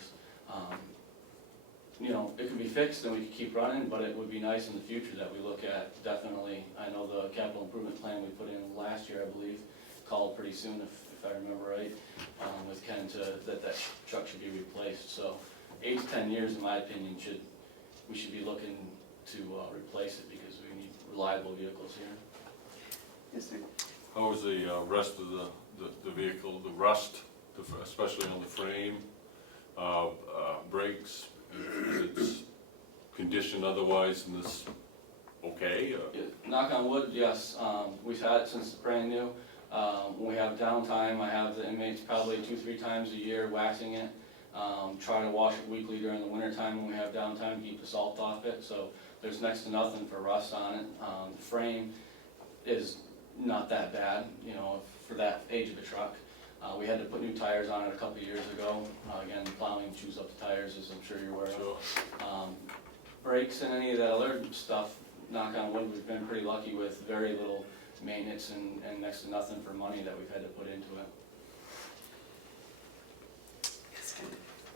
You know, it could be fixed and we could keep running, but it would be nice in the future that we look at, definitely. I know the capital improvement plan we put in last year, I believe, called pretty soon, if I remember right, with Ken that truck should be replaced. So 8 to 10 years, in my opinion, we should be looking to replace it because we need reliable vehicles here. Yes, sir. How is the rest of the vehicle, the rust, especially on the frame, brakes? Is its condition otherwise in this okay? Yeah, knock on wood, yes. We've had it since brand new. When we have downtime, I have the inmates probably 2-3 times a year waxing it. Try to wash it weekly during the winter time when we have downtime, keep the salt off it. So there's next to nothing for rust on it. The frame is not that bad, you know, for that age of a truck. We had to put new tires on it a couple of years ago. Again, plowing chews up the tires, as I'm sure you're aware of. Brakes and any of that other stuff, knock on wood, we've been pretty lucky with very little maintenance and next to nothing for money that we've had to put into it.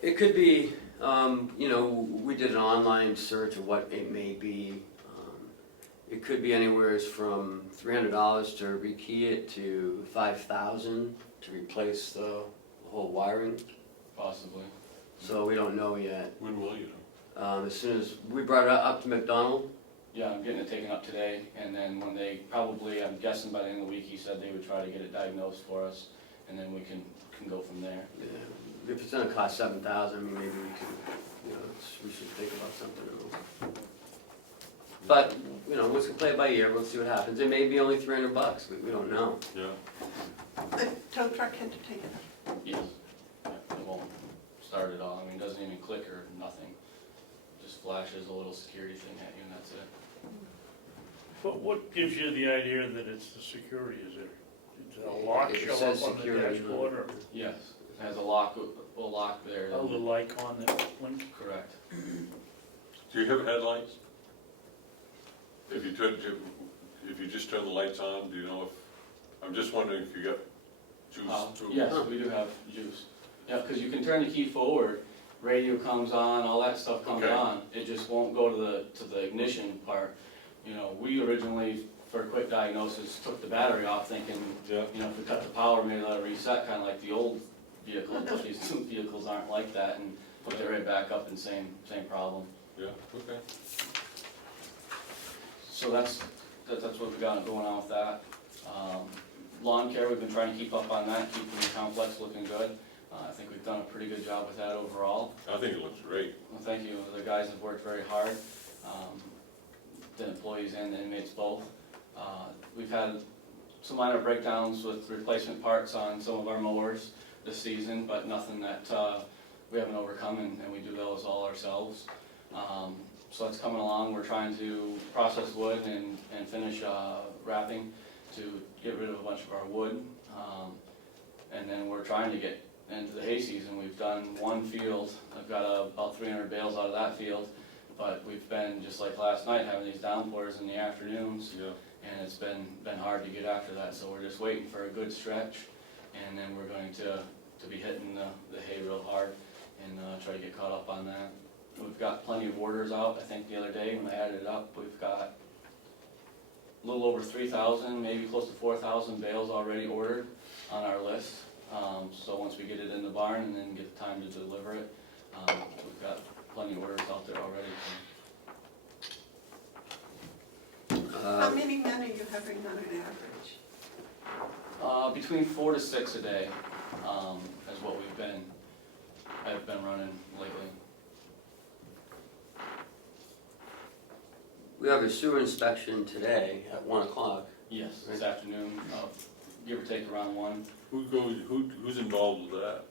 It could be, you know, we did an online search of what it may be. It could be anywhere from $300 to rekey it to $5,000 to replace the whole wiring. Possibly. So we don't know yet. When will you know? As soon as we brought it up to McDonald, Yeah, I'm getting it taken up today, and then when they probably, I'm guessing by the end of the week, he said they would try to get it diagnosed for us, and then we can go from there. if it's gonna cost $7,000, I mean, maybe we can, you know, we should think about something else. But, you know, let's play it by ear, let's see what happens. It may be only $300, we don't know. Yeah, The tow truck had to take it up. Yes. Yeah, it won't start at all, I mean, it doesn't even click or nothing. Just flashes a little security thing at you and that's it. But what gives you the idea that it's the security? Is it a lock It show says up on the security. dashboard or Yes, it has a lock there. a little icon that blinks? Correct. do you have headlights? If you just turn the lights on, do you know if, I'm just wondering if you got juice too? Yes, we do have juice. Yeah, because you can turn the key forward, radio comes on, all that stuff comes Okay. on. It just won't go to the ignition part. You know, we originally, for a quick diagnosis, took the battery off thinking, Yeah, you know, if we cut the power, maybe let it reset, kind of like the old vehicles, but these new vehicles aren't like that, and put it right back up and same problem. yeah, okay. So that's what we got going on with that. Lawn care, we've been trying to keep up on that, keeping the complex looking good. I think we've done a pretty good job with that overall. I think it looks great. Well, thank you, the guys have worked very hard, the employees and the inmates both. We've had some minor breakdowns with replacement parts on some of our mowers this season, but nothing that we haven't overcome, and we do those all ourselves. So that's coming along. We're trying to process wood and finish wrapping to get rid of a bunch of our wood. And then we're trying to get into the hay season. We've done one field. I've got about 300 bales out of that field, but we've been, just like last night, having these downpours in the afternoons, Yeah, and it's been hard to get after that. So we're just waiting for a good stretch, and then we're going to be hitting the hay real hard and try to get caught up on that. We've got plenty of orders out. I think the other day when I added it up, we've got a little over 3,000, maybe close to 4,000 bales already ordered on our list. So once we get it in the barn and then get the time to deliver it, we've got plenty of orders out there already. How many men are you having on an average? Between 4 to 6 a day is what I've been running lately. We have a sewer inspection today at 1 o'clock. Yes, this afternoon, give or take around 1. who's involved with that?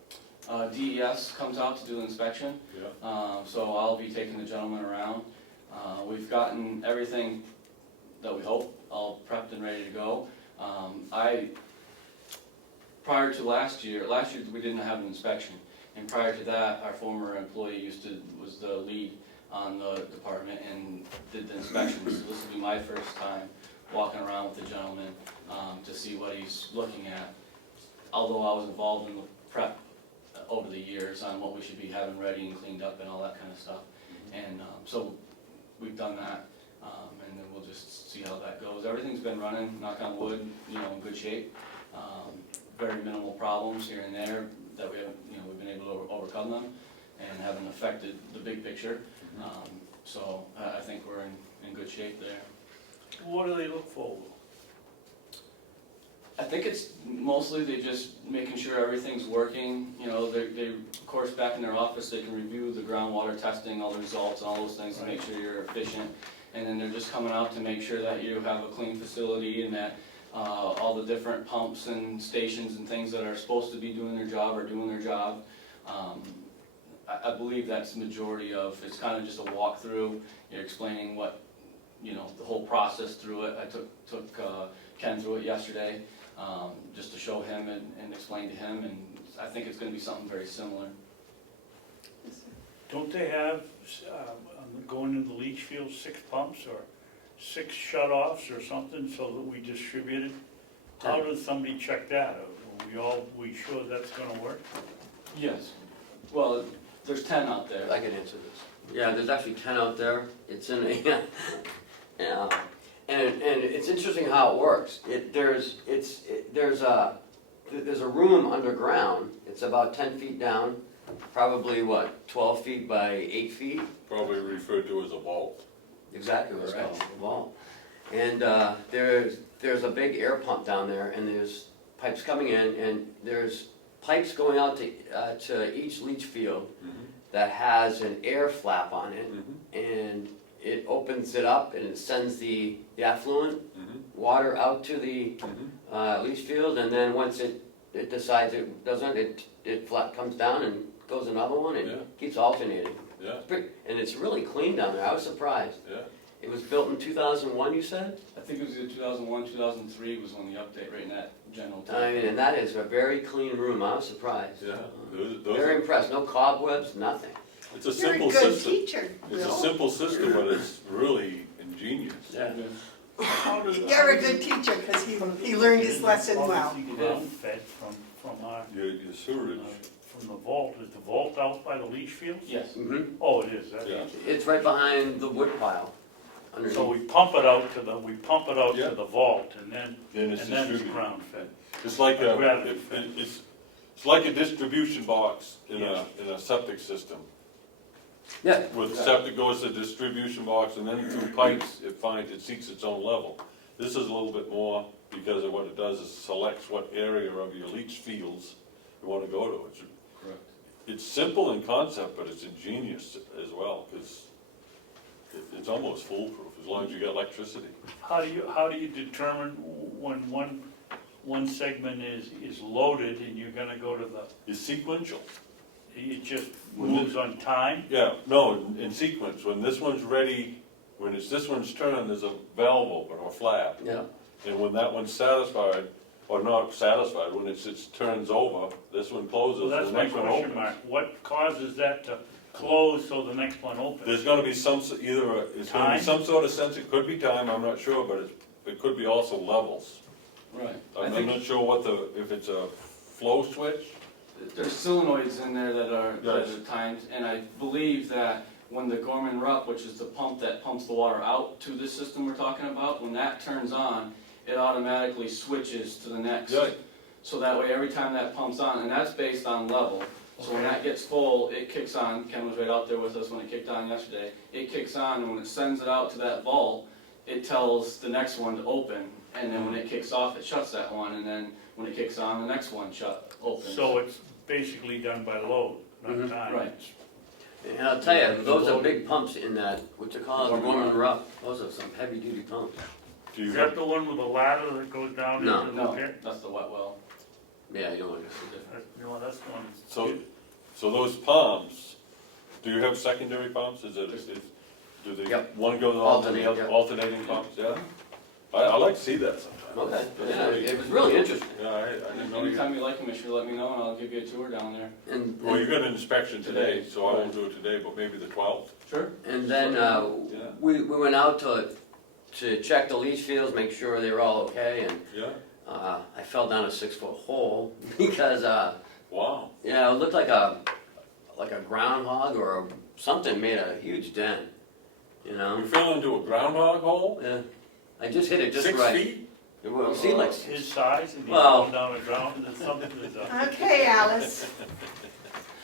DES comes out to do the inspection, Yeah, so I'll be taking the gentleman around. We've gotten everything that we hope, all prepped and ready to go. Prior to last year we didn't have an inspection, and prior to that, our former employee was the lead on the department and did the inspections. So this will be my first time walking around with the gentleman to see what he's looking at. Although I was involved in the prep over the years on what we should be having ready and cleaned up and all that kind of stuff. And so we've done that, and then we'll just see how that goes. Everything's been running, knock on wood, you know, in good shape. Very minimal problems here and there that we haven't, you know, we've been able to overcome them and haven't affected the big picture. So I think we're in good shape there. What do they look for? I think it's mostly they just making sure everything's working. You know, they of course back in their office they can review the groundwater testing, all the results and all those things to make sure you're efficient. And then they're just coming out to make sure that you have a clean facility and that all the different pumps and stations and things that are supposed to be doing their job are doing their job. I believe that's the majority of, it's kind of just a walkthrough. You're explaining what, you know, the whole process through it. I took Ken through it yesterday, just to show him and explain to him, and I think it's gonna be something very similar. Don't they have, going into the leach field, 6 pumps or 6 shut-offs or something so that we distribute it? How does somebody check that? Are we sure that's gonna work? Yes. Well, there's 10 out there. I can answer this. Yeah, there's actually 10 out there. It's in a, yeah. And it's interesting how it works. There's a room underground. It's about 10 feet down, probably what, 12 feet by 8 feet? probably referred to as a vault. Exactly what it's Right. called, a vault. And there's a big air pump down there, and there's pipes coming in, and there's pipes going out to each leach field that has an air flap on it. And it opens it up and it sends the affluent water out to the leach field, and then once it decides it doesn't, it flat comes down and goes another one, and Yeah. keeps alternating. Yeah, And it's really clean down there, I was surprised. yeah. It was built in 2001, you said? I think it was either 2001, 2003 was when the update, right in that general I time. mean, and that is a very clean room, I was surprised. Yeah. Very impressed, no cobwebs, nothing. It's a You're a simple good system. teacher, It's a Will. simple system, but it's really ingenious. Yeah. How does- You're a good teacher, because he learned his lesson well. Obviously ground fed from our, Your sewerage. from the vault. Is the vault out by the leach fields? Yes. Mhm. Oh, it is, that Yeah. is. It's right behind the wood pile. Underneath. So we pump it out to Yeah. the vault, and then Then it's it's distributed. ground fed. It's like I'd rather- it's like a distribution box in a septic system. Yeah, With septic goes to distribution box, and then through pipes, it seeks its own level. This is a little bit more, because of what it does is selects what area of your leach fields you wanna go to. Correct. It's simple in concept, but it's ingenious as well, because it's almost foolproof, as long as you get electricity. How do you determine when one segment is loaded and you're gonna go to the, It's sequential. it just moves on time? Yeah, no, in sequence, when this one's ready, when it's this one's turn, there's a valve open or flap. yeah. And when that one's satisfied, or not satisfied, when its turns over, this one closes, Well, that's the my next one question, opens. Mark. What causes that to close so the next one opens? There's gonna be some, it's gonna Time? be some sort of sense, it could be time, I'm not sure, but it could be also levels. Right. I I'm think not sure if it's a flow switch. there's solenoids in there that are Yes. timed, and I believe that when the Gorman Rupp, which is the pump that pumps the water out to this system we're talking about, when that turns on, it automatically switches to the next. Yeah, So that way, every time that pumps on, and that's based on level, so when that gets full, it kicks on. Ken was right out there with us when it kicked on yesterday. It kicks on, and when it sends it out to that vault, it tells the next one to open, and then when it kicks off, it shuts that one, and then when it kicks on, the next one opens. So it's basically done by load, not Mhm. time? Right. And I'll tell you, those are big pumps in that, what's it called, the Gorman Gorman Rupp. Those are some heavy duty pumps. do you Is that the one with the ladder that goes down No. into the No, pit? that's the wet well. Yeah, you don't want to. No, that's the one. so those pumps, do you have secondary pumps? Do they, Yep. one goes on to the Alternate, other, yep. alternating pumps, yeah? I like to see that sometimes. Okay, That's yeah, really- it was really interesting. Yeah, I didn't know you. Anytime you like, Commissioner, let me know, and I'll give you a tour down there. And, Well, you got an inspection today, so I won't do it today, but maybe the 12th. Sure. and then, Yeah. we went out to check the leach fields, make sure they were all okay, and, Yeah, I fell down a 6-foot hole because, wow. yeah, it looked like a groundhog or something made a huge dent, you know? You fell into a groundhog hole? Yeah, I just hit it just 6 right. feet? Well, see, like, His size and he's Well- going down the ground and something is up. Okay, Alice.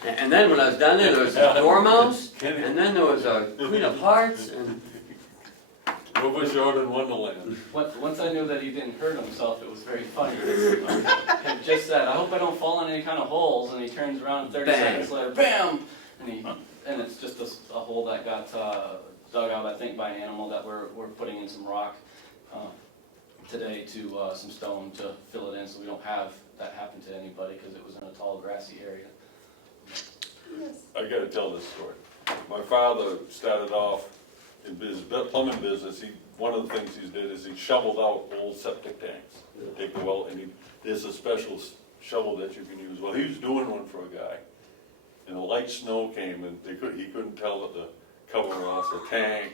and then when I was down there, there was a dormouse, Kenny, and then there was a Queen of Hearts, and, what was your in Wonderland? Once I knew that he didn't hurt himself, it was very funny. He just said, "I hope I don't fall in any kind of holes," and he turns around 30 Bang. seconds later, bam! And it's just a hole that got dug out, I think, by an animal that we're putting in some rock today to some stone to fill it in, so we don't have that happen to anybody, because it was in a tall grassy area. Yes. I gotta tell this story. My father started off in his plumbing business. One of the things he did is he shoveled out old septic tanks. Take the well, and there's a special shovel that you can use. Well, he was doing one for a guy, and a light snow came, and he couldn't tell that the cover was a tank.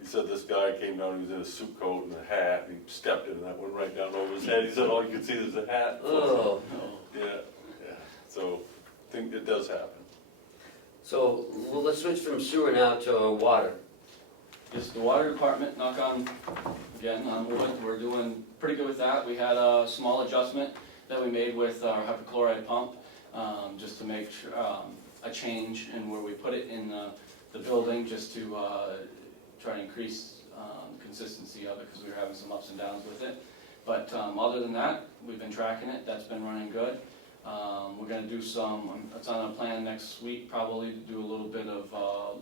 He said this guy came down, he was in a suit coat and a hat, and he stepped in, and that went right down over his head. He said all you could see was the hat. oh. Yeah, so I think it does happen. So, well, let's switch from sewer now to water. Just the water department, knock on wood, we're doing pretty good with that. We had a small adjustment that we made with our hypochlorite pump, just to make sure, a change in where we put it in the building, just to try to increase consistency of it, because we were having some ups and downs with it. But other than that, we've been tracking it, that's been running good. We're gonna do it's on a plan next week, probably to do a little bit of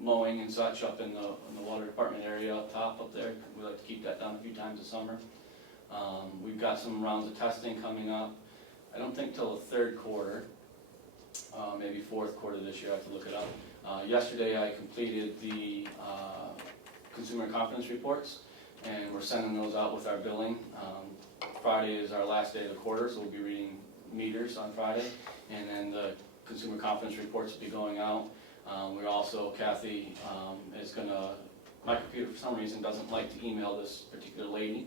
mowing and such up in the water department area up top up there. We like to keep that done a few times a summer. We've got some rounds of testing coming up. I don't think till the third quarter, maybe fourth quarter this year, I have to look it up. Yesterday I completed the consumer confidence reports, and we're sending those out with our billing. Friday is our last day of the quarter, so we'll be reading meters on Friday, and then the consumer confidence reports will be going out. We're also, Kathy is gonna, my computer for some reason doesn't like to email this particular lady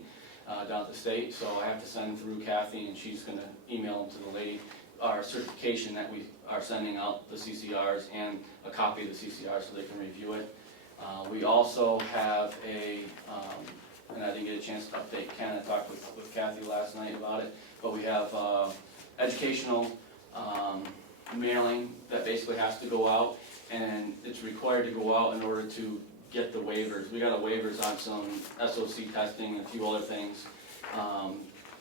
down at the state, so I have to send through Kathy, and she's gonna email them to the lady our certification that we are sending out, the CCRs, and a copy of the CCR so they can review it. We also have and I didn't get a chance to update Ken, I talked with Kathy last night about it, but we have educational mailing that basically has to go out, and it's required to go out in order to get the waivers. We got a waivers on some SOC testing and a few other things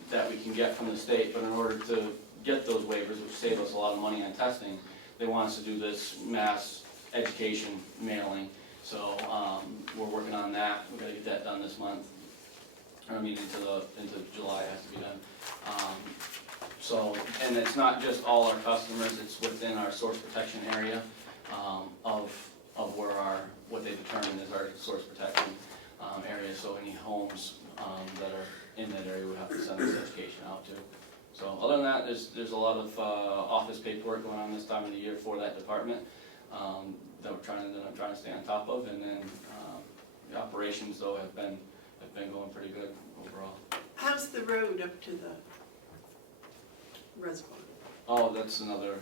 that we can get from the state, but in order to get those waivers, which save us a lot of money on testing, they want us to do this mass education mailing. So we're working on that. We've got to get that done this month. I mean, into July it has to be done. So, and it's not just all our customers, it's within our source protection area of where what they determine is our source protection area. So any homes that are in that area, we have to send this education out to. So other than that, there's a lot of office paperwork going on this time of the year for that department that I'm trying to stay on top of, and then the operations though have been going pretty good overall. How's the road up to the reservoir? Oh, that's another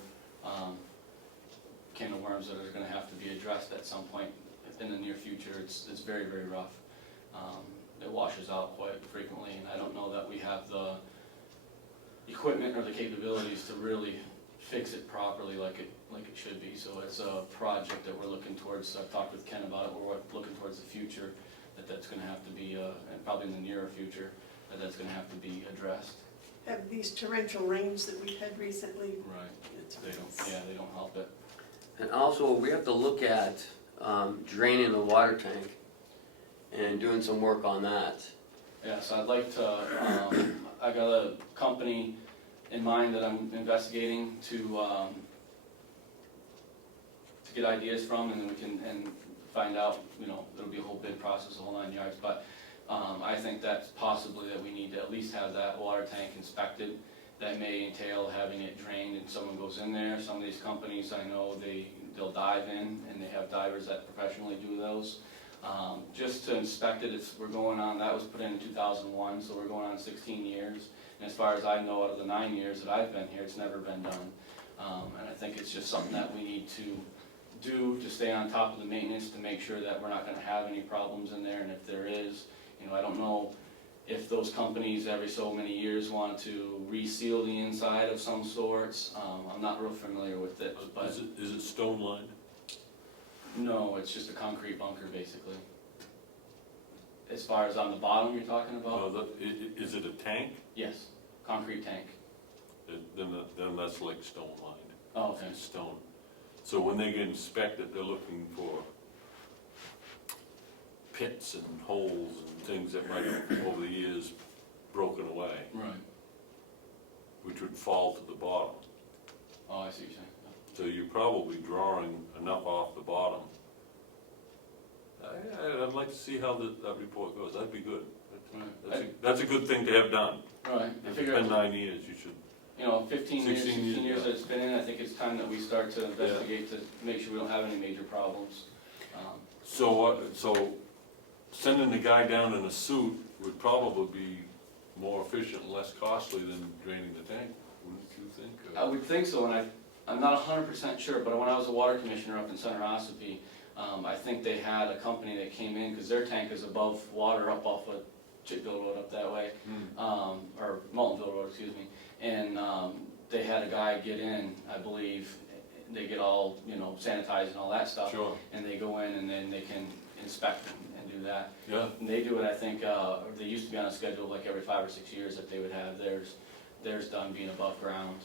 can of worms that are going to have to be addressed at some point in the near future. It's very, very rough. It washes out quite frequently, and I don't know that we have the equipment or the capabilities to really fix it properly like it should be. So it's a project that we're looking towards. I've talked with Ken about it. We're looking towards the future, that's going to have to be, and probably in the nearer future, that's going to have to be addressed. Have these torrential rains that we've had recently? Right. They don't help it. And also, we have to look at draining the water tank and doing some work on that. Yeah, so I'd like to, I got a company in mind that I'm investigating to get ideas from, and then we can find out, it'll be a whole bid process, a whole 9 yards, but I think that's possibly that we need to at least have that water tank inspected. That may entail having it drained and someone goes in there. Some of these companies, I know they'll dive in, and they have divers that professionally do those. Just to inspect it, we're going on, that was put in 2001, so we're going on 16 years. And as far as I know, out of the 9 years that I've been here, it's never been done. And I think it's just something that we need to do to stay on top of the maintenance, to make sure that we're not going to have any problems in there. And if there is, I don't know if those companies every so many years want to reseal the inside of some sorts. I'm not real familiar with it, but Is it stone lined? no, it's just a concrete bunker basically. As far as on the bottom you're talking about? Is it a tank? Yes, concrete tank. Then that's like stone lined. Oh, okay. It's stone. So when they get inspected, they're looking for pits and holes and things that might have over the years broken away, Right. which would fall to the bottom. Oh, I see what you're saying. So you're probably drawing enough off the bottom. I'd like to see how that report goes. That'd be good. Right. That's a good thing to have done. Right. I If figure, it's been 9 years, you should. 15 years, 16 16 years years, that it's been in, I think it's time that we start to investigate to make sure we don't have any major problems. So sending the guy down in a suit would probably be more efficient and less costly than draining the tank, wouldn't you think? I would think so, and I'm not 100% sure, but when I was a water commissioner up in Center Ossipee, I think they had a company that came in, because their tank is above water up off of Chittville Road up that way, or Moultonville Road, excuse me, and they had a guy get in, I believe, they get all, sanitized and all that stuff, Sure, and they go in and then they can inspect and do that. yeah. And they do it, I think, or they used to be on a schedule like every 5 or 6 years that they would have theirs done being above ground.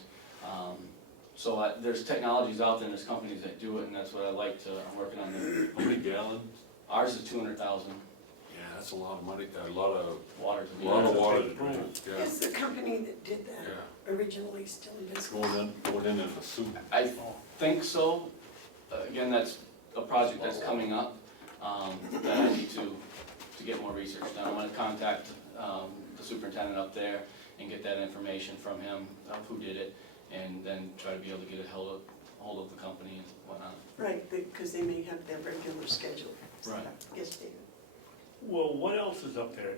So there's technologies out there and there's companies that do it, and that's what I like to, I'm working on the, How many gallons? ours is 200,000 Yeah, that's a lot of money, a lot of water to be. water to drink, yeah. Is the company that did that originally still in business? Going in a suit. I think so. Again, that's a project that's coming up, that I need to get more research done. I'm gonna contact, the superintendent up there and get that information from him of who did it, and then try to be able to get a hold of the company and whatnot. Right, because they may have their regular schedule. Right. Yes, David. Well, what else is up there?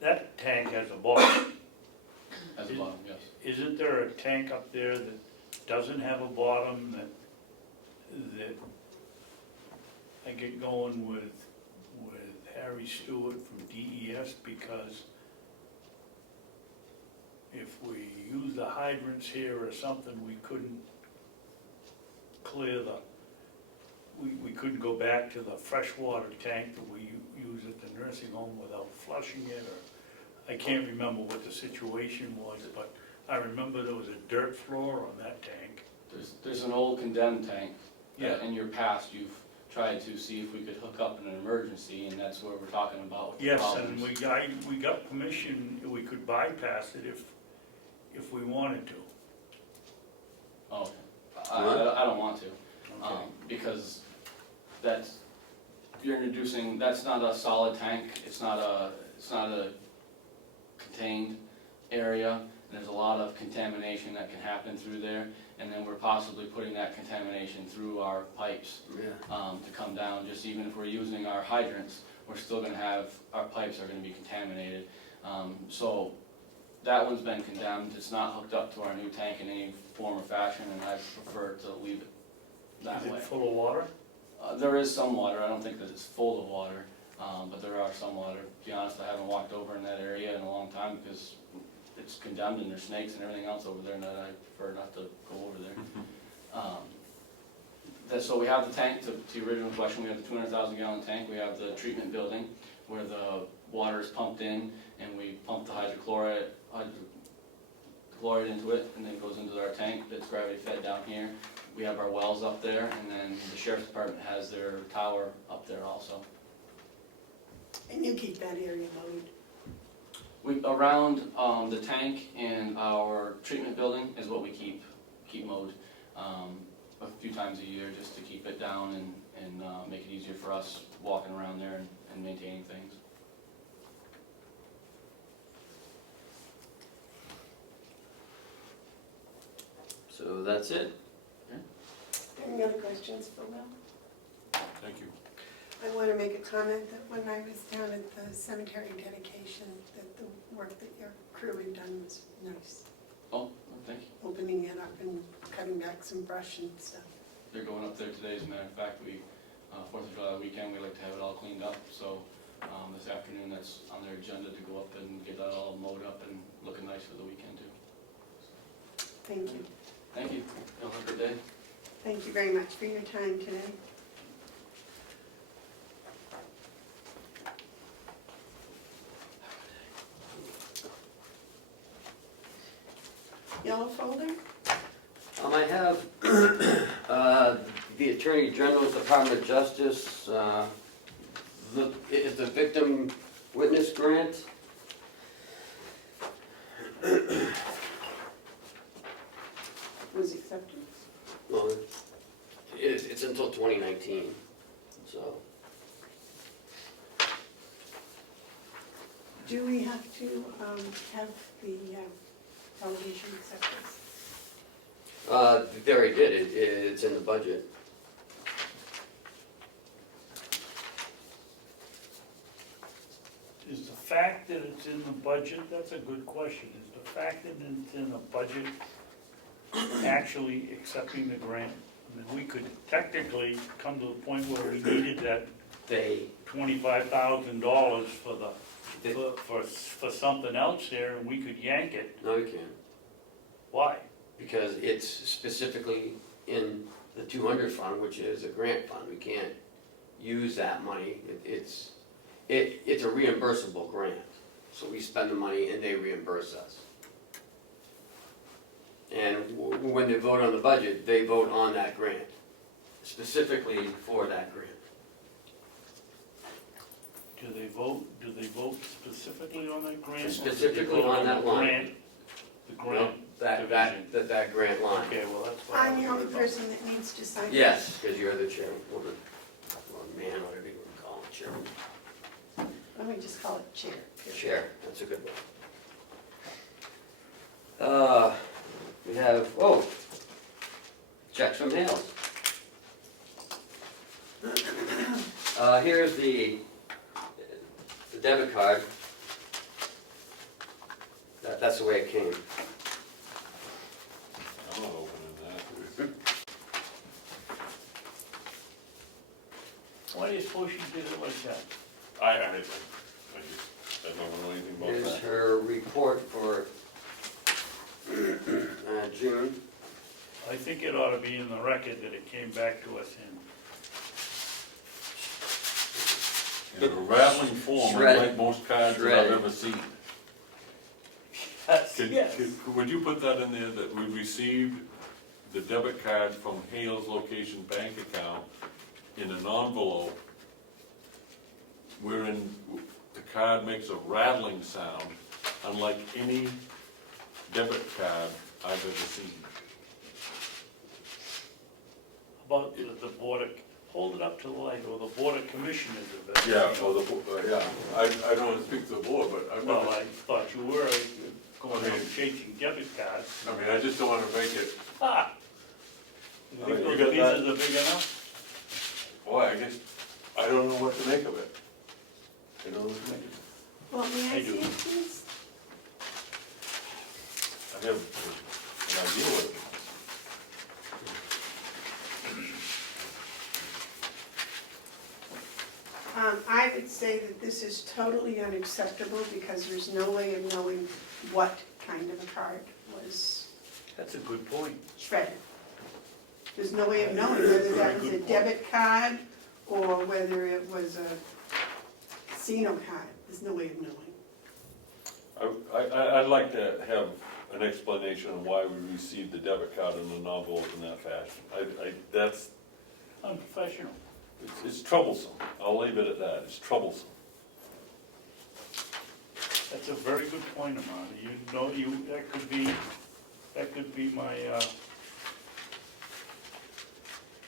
That tank has a bottom. As a bottom, yes. Isn't there a tank up there that doesn't have a bottom that I get going with Harry Stewart from DES, because if we use the hydrants here or something, we couldn't clear we couldn't go back to the freshwater tank that we use at the nursing home without flushing it, or I can't remember what the situation was, but I remember there was a dirt floor on that tank. There's an old condemned tank Yeah. that in your past you've tried to see if we could hook up in an emergency, and that's what we're talking about with the Yes, problems. and we got permission, we could bypass it if we wanted to. Oh, I don't want to, Okay. because you're introducing, that's not a solid tank, it's not a contained area, and there's a lot of contamination that can happen through there, and then we're possibly putting that contamination through our pipes, Yeah. to come down. Just even if we're using our hydrants, we're still gonna have, our pipes are gonna be contaminated. So that one's been condemned, it's not hooked up to our new tank in any form or fashion, and I prefer to leave it that Is way. it full of water? There is some water, I don't think that it's full of water, but there are some water. To be honest, I haven't walked over in that area in a long time because it's condemned and there's snakes and everything else over there, and I prefer not to go over there. So we have the tank, to the original question, we have the 200,000 gallon tank, we have the treatment building where the water is pumped in, and we pump the hydrochloride into it, and then it goes into our tank that's gravity fed down here. We have our wells up there, and then the sheriff's department has their tower up there also. And you keep that area mowed? Around the tank and our treatment building is what we keep mowed a few times a year, just to keep it down and make it easier for us walking around there and maintaining things. So that's it. Any other questions for Will? Thank you. I want to make a comment that when I was down at the cemetery dedication, that the work that your crew had done was nice. Oh, thank you. Opening it up and cutting back some brush and stuff. They're going up there today, as a matter of fact. 4th of July weekend, we like to have it all cleaned up, so this afternoon that's on their agenda to go up and get that all mowed up and looking nice for the weekend too. Thank you. Thank you. Have a good day. Thank you very much for your time today. Yellow folder? I have the Attorney General's Department of Justice, it's the victim witness grant. Was accepted. Well, it's until 2019, so. Do we have to have the delegation accept this? They already did, it's in the budget. Is the fact that it's in the budget, that's a good question, is the fact that it's in the budget actually accepting the grant? I mean, we could technically come to the point where we needed that They, $25,000 for something else there, and we could yank it. no, you can't, Why? because it's specifically in the 200 fund, which is a grant fund. We can't use that money. It's a reimbursable grant. So we spend the money and they reimburse us. And when they vote on the budget, they vote on that grant, specifically for that grant. Do they vote specifically on that grant? or do they Specifically vote on that the line. grant- The grant division? That grant line. Okay, well, that's what I I'm the was only worried about. person that needs to sign. Yes, because you're the chairwoman, or man, whatever you want to call it, chairman. Let me just call it chair. Chair, that's a good one. We have, checks from Hales. Here's the debit card. That's the way it came. I'm not opening that. Why do you suppose she did it like that? I don't know anything about Here's that. her report for June. I think it ought to be in the record that it came back to us in. In a rattling form, Shredded. unlike most cards that Shredded. I've ever seen. Yes. Would you put that in there, that we received the debit card from Hales Location Bank account in an envelope wherein the card makes a rattling sound unlike any debit card I've ever seen. About the board of, hold it up to the light, or the board of commissioners of it. Yeah, well, I don't want to speak to the board, but I've Well, never, I thought you were going Okay. out chasing debit cards. I mean, I just don't want to make it, Ah! You I think mean, you those got pieces are big enough? boy, I guess, I don't know what to make of it. I don't know what to make of it. Well, may I I do. see it, please? I have an idea what it is. I would say that this is totally unacceptable because there's no way of knowing what kind of a card was That's a good point. shredded. There's no way of knowing whether that was a debit card or whether it was a casino card. There's no way of knowing. I'd like to have an explanation of why we received the debit card in an envelope in that fashion. That's, Unprofessional. it's troublesome. I'll leave it at that. It's troublesome. That's a very good point, Amanda. You know, that could be my,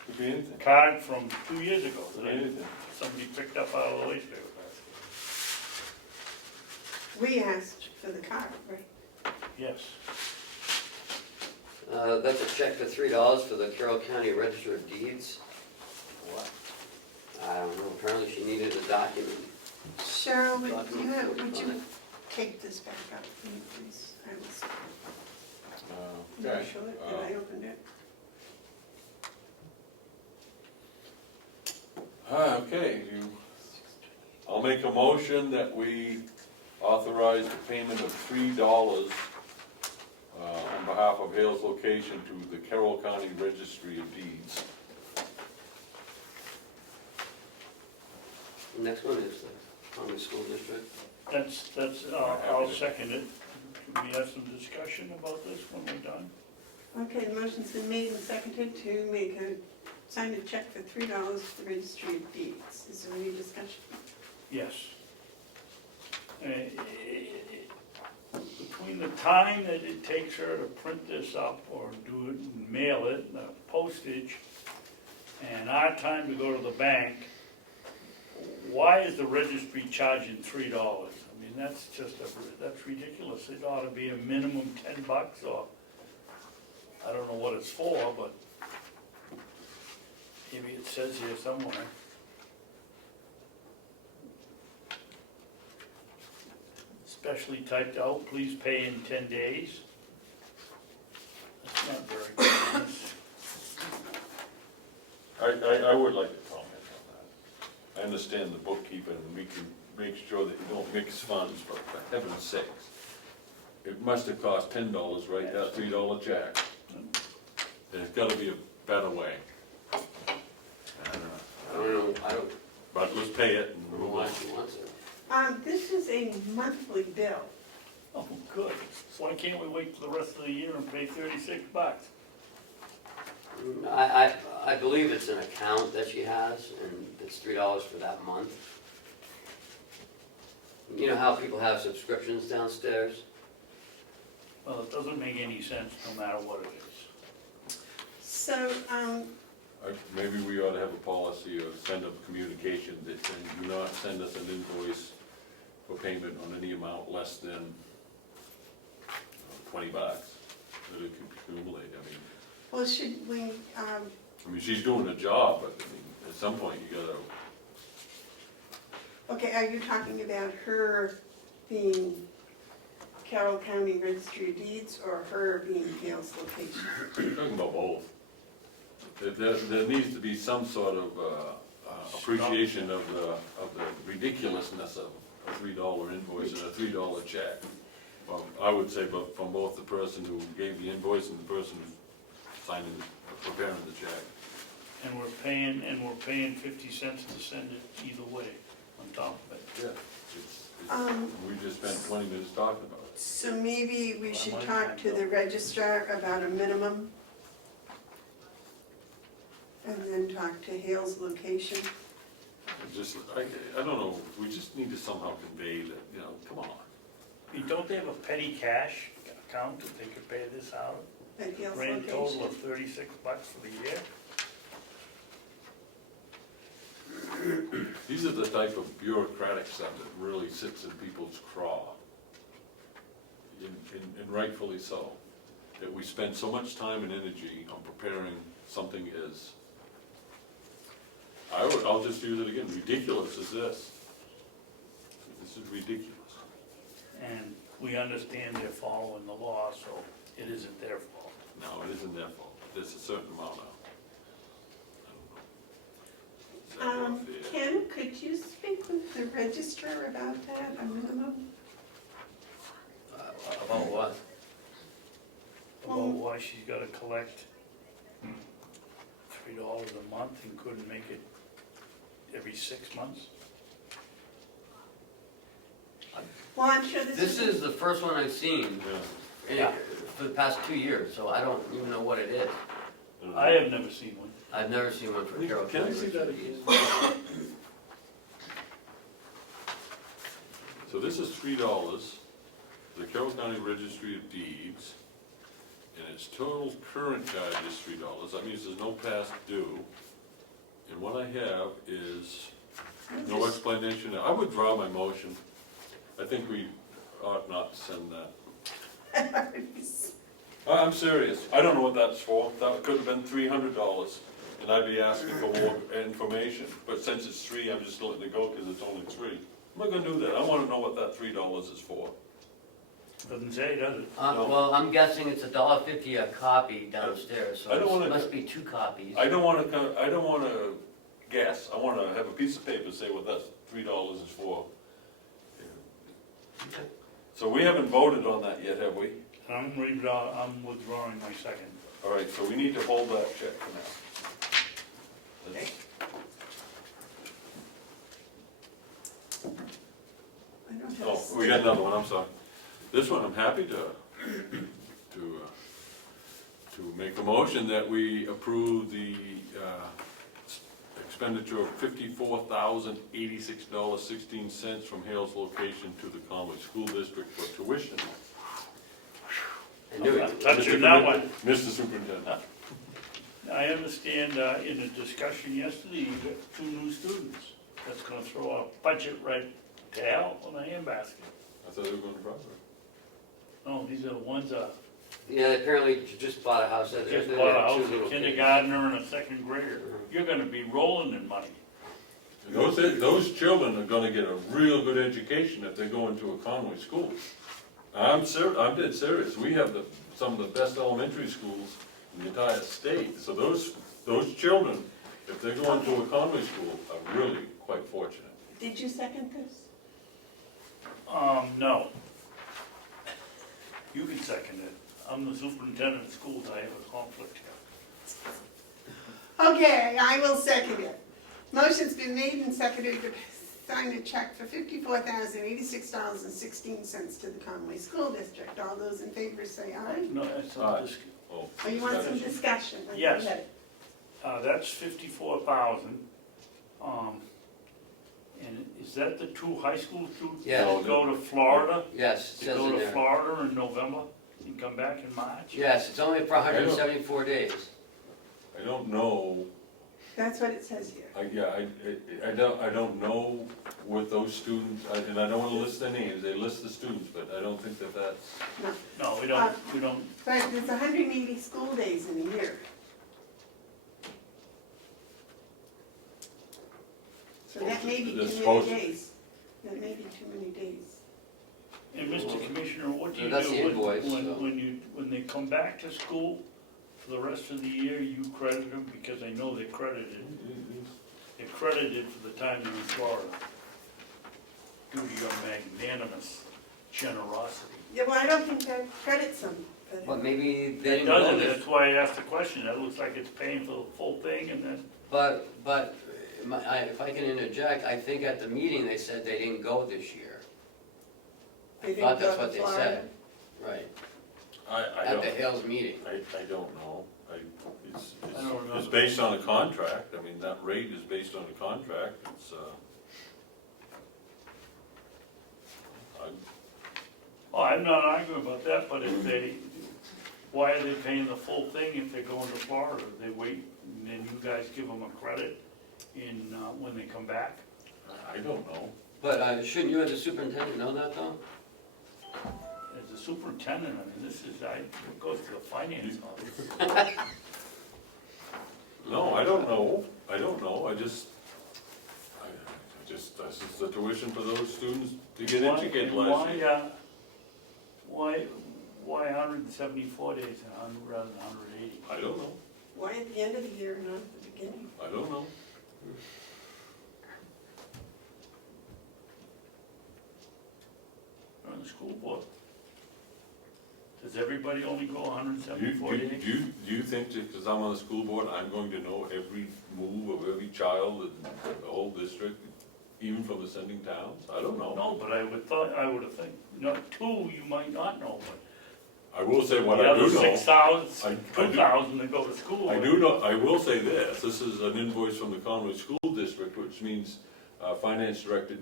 Could be anything. card from 2 years ago Could that be anything. somebody picked up out of the waste paper basket. We asked for the card, right? Yes. That's a check for $3 for the Carroll County Register of Deeds. What? I don't know, apparently she needed a document. Cheryl, would you take this back up for me, please? I was not Okay. sure that I opened it. Okay, I'll make a motion that we authorize the payment of $3 on behalf of Hales Location to the Carroll County Registry of Deeds. The next one is the County School District. I'll second it. Can we have some discussion about this when we're done? Okay, the motion's been made and seconded to sign a check for $3 to the Registry of Deeds. Is there any discussion? Yes. Between the time that it takes her to print this up or do it and mail it, and the postage, and our time to go to the bank, why is the registry charging $3? I mean, that's ridiculous. It ought to be a minimum $10 or, I don't know what it's for, but maybe it says here somewhere. Specially typed out, please pay in 10 days. That's not very good. I would like to comment on that. I understand the bookkeeping, and we can make sure that you don't mix funds, but for heaven's sakes. It must have cost $10, right, that $3 check. There's gotta be a better way. I don't But let's pay it know and why move she wants it. This is a monthly bill Oh, good. Why can't we wait till the rest of the year and pay $36? I believe it's an account that she has, and it's $3 for that month. You know how people have subscriptions downstairs? Well, it doesn't make any sense no matter what it is. So, Maybe we ought to have a policy or send a communication that says, do not send us an invoice for payment on any amount less than $20, that it could accumulate, I mean. well, should we, I mean, she's doing a job, but I mean, at some point you gotta, okay, are you talking about her being Carroll County Registry of Deeds or her being Hale's location? I'm talking about both. There needs to be some sort of appreciation of the ridiculousness of a $3 invoice and a $3 check. Well, I would say from both the person who gave the invoice and the person who's signing, preparing the check. And we're paying 50 cents to send it either way on top of it. Yeah. We just spent 20 minutes talking about it. So maybe we should talk to the registrar about a minimum, and then talk to Hale's location. I don't know, we just need to somehow convey that, you know, come on. Don't they have a petty cash account that they could pay this out? At Hale's Grand total location. of $36 for the year? These are the type of bureaucratic stuff that really sits in people's craw. And rightfully so. That we spend so much time and energy on preparing something as, I'll just use it again, ridiculous as this. This is ridiculous. And we understand they're following the law, so it isn't their fault. No, it isn't their fault. There's a certain amount of, I don't know. Is that fair? Ken, could you speak with the registrar about that, a minimum? About what? About why she's gotta collect $3 a month and couldn't make it every 6 months? Well, I'm sure This is the first one I've seen for the past 2 years, so I don't even know what it is. I have never seen one. I've never seen one for Carroll Can I County. see that again? So this is $3, the Carroll County Registry of Deeds, and its total current charge is $3. That means there's no past due. And what I have is no explanation. I withdraw my motion. I think we ought not to send that. I'm serious. I don't know what that's for. That could have been $300, and I'd be asking for more information. But since it's 3, I'm just letting it go because it's only 3. I'm not gonna do that. I wanna know what that $3 is for. Doesn't say, does it? Well, I'm guessing it's $1.50 a copy downstairs, I don't so wanna- it must be 2 copies. I don't wanna guess. I wanna have a piece of paper say what that $3 is for. So we haven't voted on that yet, have we? I'm withdrawing my second. All right, so we need to hold that check for now. Okay. I don't have. Oh, we got another one, I'm sorry. This one, I'm happy to make a motion that we approve the expenditure of $54,086.16 from Hale's location to the Comeau School District for tuition. I knew it. Touching that one. Mr. Superintendent. I understand in the discussion yesterday, you got 2 new students. That's gonna throw a budget right to hell on the handbasket. I thought they were going to Broadway. No, these are the ones Yeah, apparently you just bought a house. just bought a house, a kindergartner and a 2nd grader. You're gonna be rolling in money. And those children are gonna get a real good education if they go into a Conway school. I'm dead serious. We have some of the best elementary schools in the entire state. So those children, if they go into a Conway school, are really quite fortunate. Did you second this? No. You can second it. I'm the superintendent of schools, I have a conflict here. Okay, I will second it. Motion's been made and seconded to sign a check for $54,086.16 to the Conway School District. All those in favor say aye. No, that's Aye. not this, Oh, Oh, you want some discussion? Yes. Go ahead. that's 54,000. And is that the two high school students Yeah. that go to Florida? Yes, it They says go in to there. Florida in November and come back in March? Yes, it's only for 174 days. I don't know, That's what it says here. I don't know what those students, and I don't wanna list their names, they list the students, but I don't think that that's, No, we don't, But there's 180 school days in a year. So that may be They're too many supposed- days. That may be too many days. and Mr. Commissioner, what do you That's the do invoice, so. when they come back to school for the rest of the year, you credit them, because I know they're credited for the time they're in Florida. Due to your magnanimous generosity. Yeah, well, I don't think that credits them. But But maybe they It didn't know doesn't, this. that's why I asked the question, that looks like it's paying for the full thing, and then, But if I can interject, I think at the meeting they said they didn't go this year. they I thought didn't that's go what to they Florida. said. Right, I at don't, the Hales meeting. I don't know. It's I don't remember. based on a contract, I mean, that rate is based on a contract, it's, I'm not arguing about that, but if why are they paying the full thing if they're going to Florida? They wait, and then you guys give them a credit when they come back? I don't know. But shouldn't you as a superintendent know that though? As a superintendent, I mean, it goes to the finance office. No, I don't know, I just, this is the tuition for those students to get educated last year. Why 174 days rather than 180? I don't know, Why at the end of the year and not at the beginning? I don't know. You're on the school board. Does everybody only go Do 174 days? you think that, because I'm on the school board, I'm going to know every move of every child in the whole district, even from ascending towns? I don't know. No, but I would have think, two you might not know, but I will say what the I do other know. 6,000, I do- 2,000 that go to school. I do know, I will say this is an invoice from the Conway School District, which means Finance Director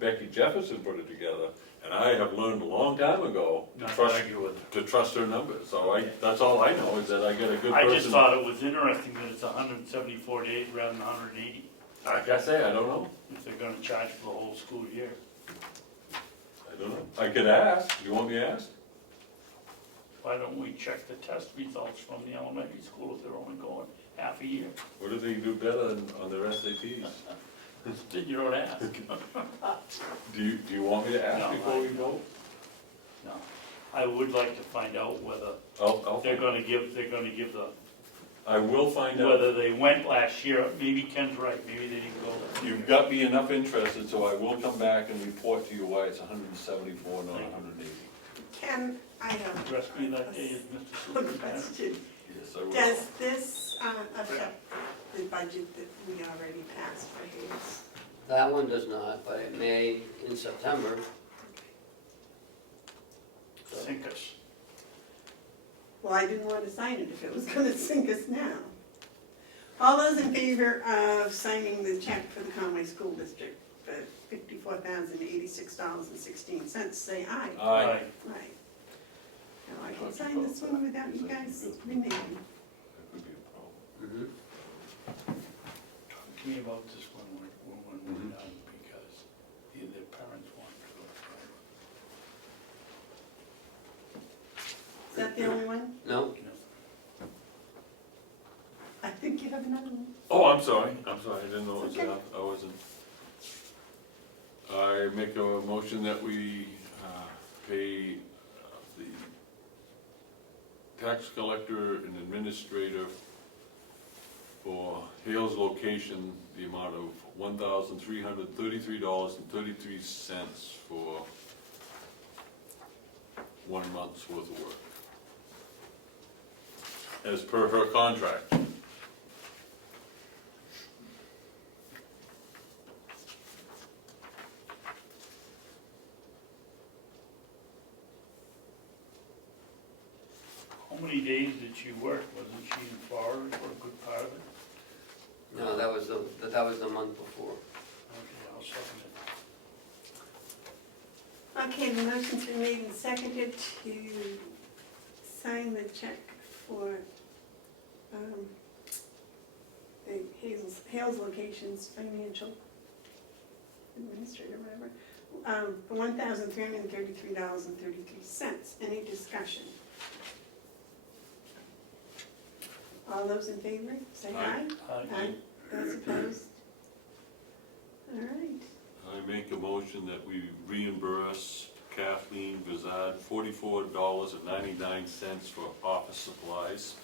Becky Jefferson put it together, and I have learned a long time ago Not to argue with it. to trust her numbers, so that's all I know, is that I get a good I just person. thought it was interesting that it's 174 days rather than 180, Like I say, I don't know, if they're gonna charge for the whole school year. I don't know, I could ask, you want me to ask? Why don't we check the test results from the elementary school if they're only going half a year? What do they do better on their SATs? Then you don't ask. Do you want me to ask No, before we vote? No, I would like to find out whether I'll they're find, gonna give the, I will find out. whether they went last year, maybe Ken's right, maybe they didn't go. You've got me enough interested, so I will come back and report to you why it's 174, not 180. Ken, I have Address me that day as Mr. a Superintendent. question. Yes, I will. Does this affect the budget that we already passed for Hayes? That one does not, but it may in September. So, Sink us. Well, I didn't want to sign it if it was gonna sink us now. All those in favor of signing the check for the Conway School District for $54,086.16, say aye. Aye. Aye. Now, I can sign this one without you guys reneging. That would be a problem. mhm. Talk to me about this one when we're done, because the parents want to go. Is that the only one? No, I think you have another one. Oh, I'm sorry, I didn't know it was Okay. that, I wasn't. I make a motion that we pay the tax collector and administrator for Hales location, the amount of $1,333.33 for 1 month's worth of work. As per her contract. days that she worked, wasn't she in Florida for a good part of it? No, that was the month before. Okay, I'll second it. Okay, the motion's been made and seconded to sign the check for the Hales Locations Financial Administrator, whatever, for $1,333.33. Any discussion? All those in favor, say aye. Aye. Those opposed? All right. I make a motion that we reimburse Kathleen Bevard $44.99 for office supplies.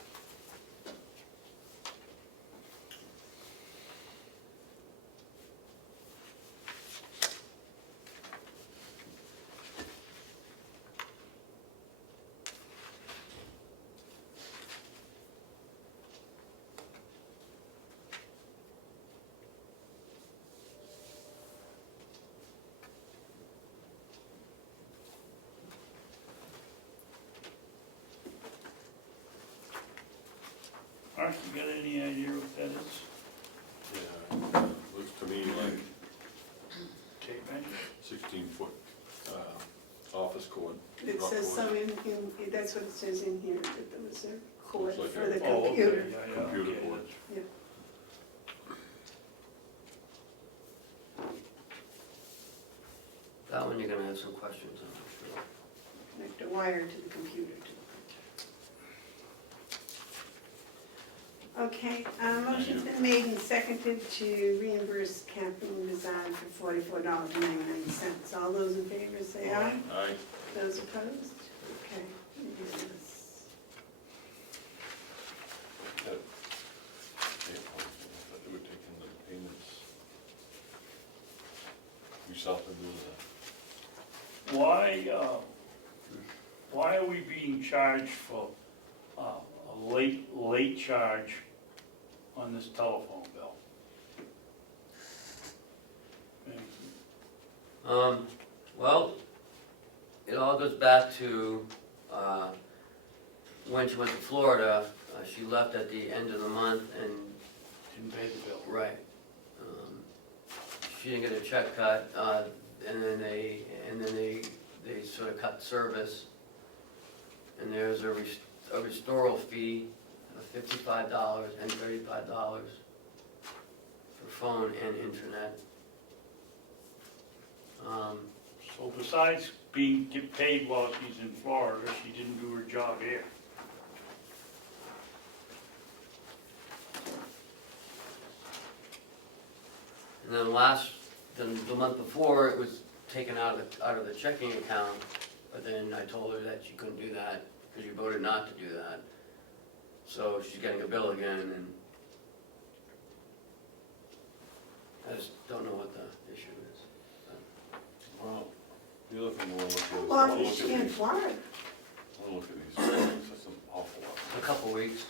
Mark, you got any idea what that is? Yeah, looks to me like Tape measure? 16-foot office cord. It rock says cord. so that's what it says in here, that there was a cord Looks like for the Oh, okay, computer. yeah, Computer okay, cord. that's- That one you're gonna have some questions on, I'm sure. Like the wire to the computer. Okay, motion's been made and seconded to reimburse Kathleen Bevard for $44.99. All those in favor say aye. Aye. Those opposed? Okay. Unanimous. That- yeah, I thought they were taking the payments. You saw them doing that. Why are we being charged for a late charge on this telephone bill? Well, it all goes back to, when she went to Florida, she left at the end of the month and, Didn't pay the bill. right. She didn't get a check cut, and then they sort of cut service. And there's a restoral fee of $55 and $35 for phone and internet. So besides get paid while she's in Florida, she didn't do her job here. And then the month before, it was taken out of the checking account, but then I told her that she couldn't do that, because you voted not to do that. So she's getting a bill again, and I just don't know what the issue is. Well, the other thing I want to look at is, Well, I I want to think look she at in these, Florida. I want to look at these bills, that's an awful lot. A couple weeks.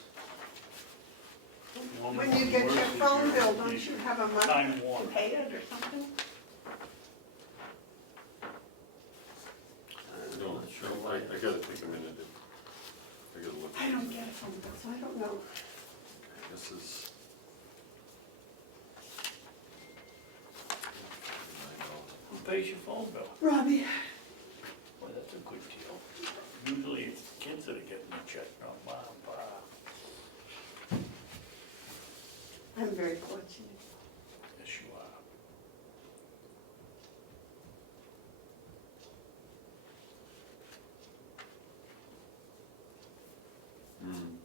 When you get your phone bill, don't you have a month Time to warner. pay it or something? I'm No, not sure I why. gotta take a minute, I gotta look. I don't get a phone bill, so I don't know. This is. Who pays your phone bill? Robbie. Boy, that's a good deal. Usually it's the kids that are getting the check, not mom, pa. I'm very fortunate. Yes, you are. Hmm.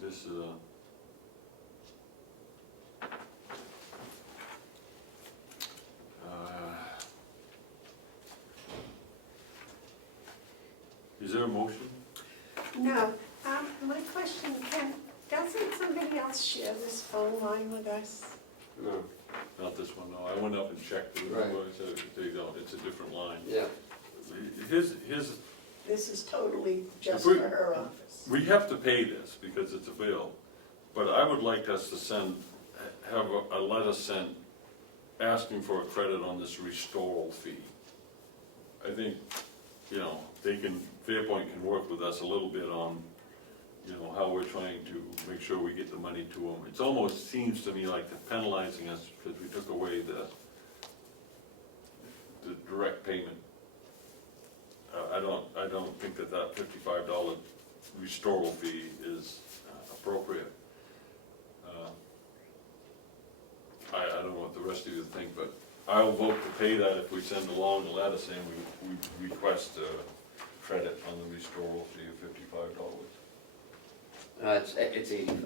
This, is there a motion? No, my question, doesn't somebody else share this phone line with us? No, Not this one, no, I went up and checked, it. Right. I said, they don't, it's a different line. yeah. Here's, This is totally just If we- for her office. we have to pay this because it's a bill, but I would like us to have a letter sent asking for a credit on this restoral fee. I think, you know, Fairpoint can work with us a little bit on, you know, how we're trying to make sure we get the money to them. It almost seems to me like they're penalizing us because we took away the direct payment. I don't think that $55 restoral fee is appropriate. I don't know what the rest of you think, but I'll vote to pay that if we send along a letter saying we request a credit on the restoral fee of $55. It's 85.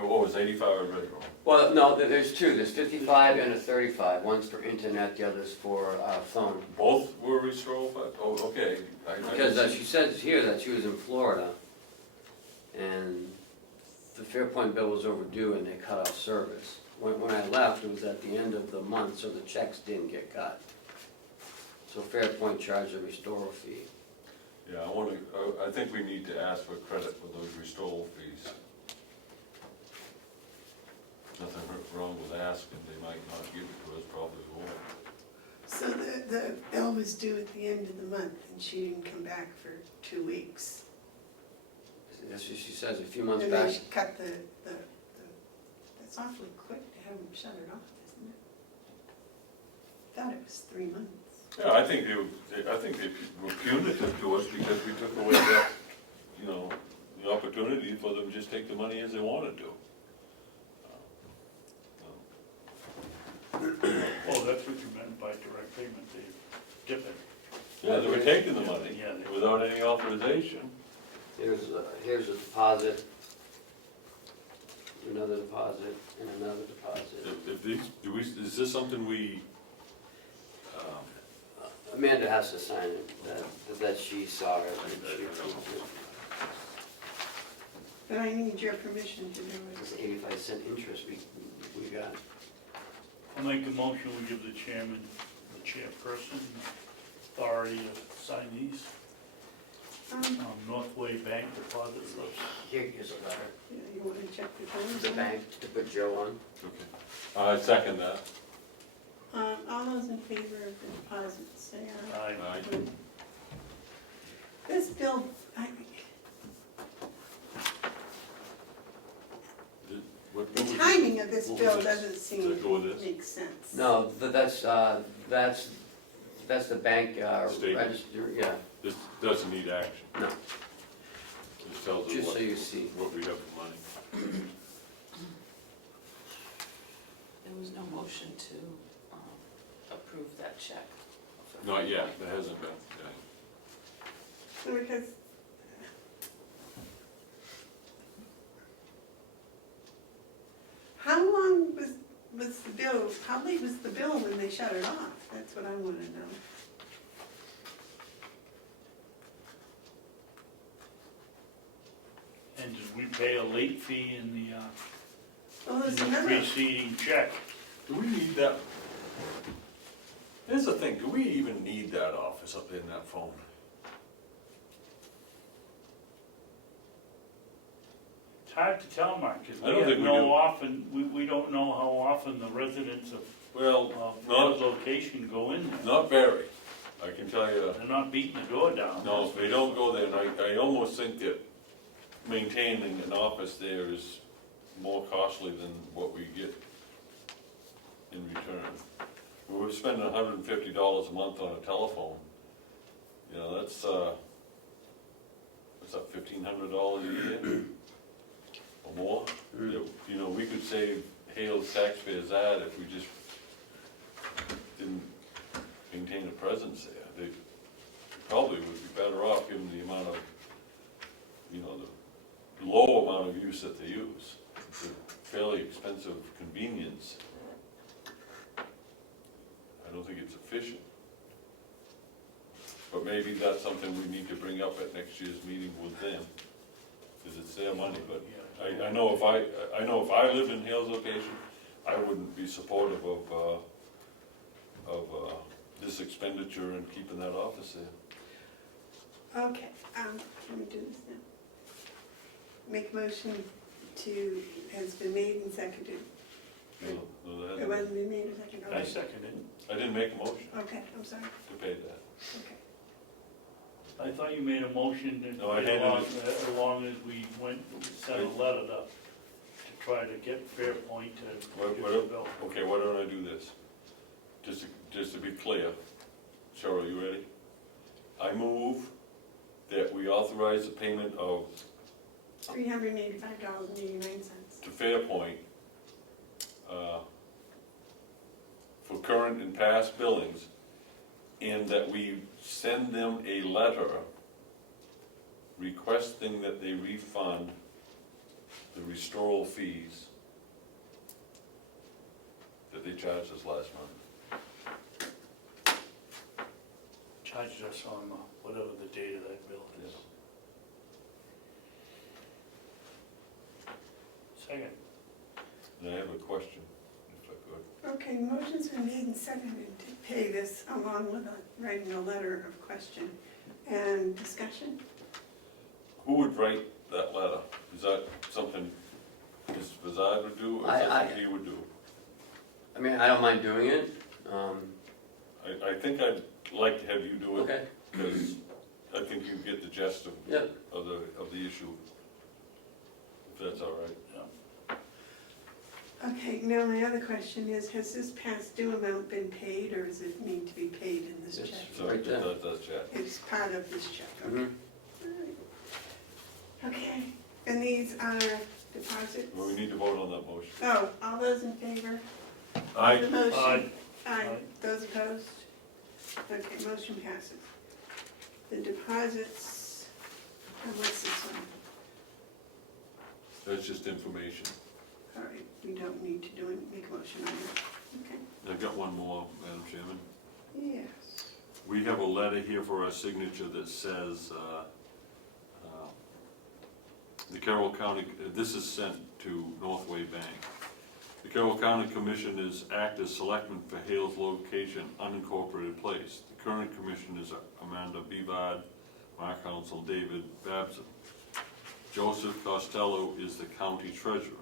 Oh, it's 85 already? Well, no, there's two, there's 55 and a 35, one's for internet, the other's for phone. Both were restoral? Oh, okay. Because she says here that she was in Florida, and the Fairpoint bill was overdue and they cut off service. When I left, it was at the end of the month, so the checks didn't get cut. So Fairpoint charged a restoral fee. Yeah, I think we need to ask for credit for those restoral fees. Nothing wrong with asking, they might not give it to us, probably won't. So the bill was due at the end of the month, and she didn't come back for 2 weeks. That's what she says, a few months And back. they cut the, that's awfully quick to have them shut it off, isn't it? Thought it was 3 months. Yeah, I think they were punitive to us because we took away that, you know, the opportunity for them to just take the money as they wanted to. Oh, that's what you meant by direct payment, they dip it. Yeah, they were taking the money Yeah, they- without any authorization. Here's a deposit, another deposit, and another deposit. If these, is this something we, Amanda has to sign it, that she saw it. and she approved it. But I need your permission to do It's it. 85-cent interest we got. I'll make a motion, we give the chairman, the chairperson, authority to sign these. Northway Bank deposit slips. Here's a letter. Yeah, you want to check the terms? The bank to put Joe on. okay. I second that. All those in favor of the deposits, say aye. Aye. This bill, What the bill was timing of this what bill was this? doesn't Does seem it go with to this? make sense. No, that's the bank Statement. register, yeah. This doesn't need action. No, This tells us just so you see. what we have for money. There was no motion to approve that check. Not yet, there hasn't been, yeah. So because, how long was the bill, how late was the bill when they shut it off? That's what I want to know. And did we pay a late fee in the Well, there's in the another, preceding check? Do we need that? Here's the thing, do we even need that office up in that phone? It's hard to tell, Mark, because I we don't have think we no do. often, we don't know how often the residents of Well, that not, location go in there. not very, I can tell you. They're not beating the door down. No, they don't go there, and I almost think that maintaining an office there is more costly than what we get in return. We're spending $150 a month on a telephone. You know, that's, what's that, $1,500 a year? Or more? You know, we could save Hale's taxpayers that if we just didn't maintain a presence there. They probably would be better off given the amount of, you know, the low amount of use that they use. It's a fairly expensive convenience. I don't think it's efficient. But maybe that's something we need to bring up at next year's meeting with them, because it's their money, but I know if I lived in Hale's location, I wouldn't be supportive of this expenditure and keeping that office there. okay, can we do this now? Make a motion to, has been made and seconded, No, no, that It hasn't. wasn't been made a second. I Okay. second it. I didn't make a motion Okay, I'm sorry. to pay that. Okay. I thought you made a motion that No, I hated as long as we went, sent a letter to try to get Fairpoint to What- give what- the bill. Okay, why don't I do this? Just to be clear, Cheryl, you ready? I move that we authorize the payment of, $385.89. to Fairpoint, for current and past billings, and that we send them a letter requesting that they refund the restoral fees that they charged us last month. Charged us on whatever the date of that bill is. Second. And I have a question, if I could. Okay, motion's been made and seconded to pay this along with writing a letter of question and discussion. Who would write that letter? Is that something Mr. Bevard would do, or is that I- something he would do? I mean, I don't mind doing it. I think I'd like to have you do it, Okay, because I think you get the gist of, yeah. of the issue, if that's all right. Okay, now my other question is, has this past due amount been paid, or does it need to be paid in this Yes. check? So Right there. that's chat. It's part of this check, okay. Mhm. Okay, and these are deposits? Well, we need to vote on that motion. Oh, all those in favor? of the Aye. motion? Aye. Aye. Aye. Those opposed? Okay, motion passes. The deposits, and what's this one? That's just information. All right, we don't need to do it, make a motion on that. Okay. I've got one more, Madam Chairman. Yes. We have a letter here for our signature that says, the Carroll County, this is sent to Northway Bank. The Carroll County Commissioners act as selectmen for Hales location unincorporated place. The current commissioners are Amanda Bevard, Mark Hounsell, David Babson. Joseph Costello is the county treasurer.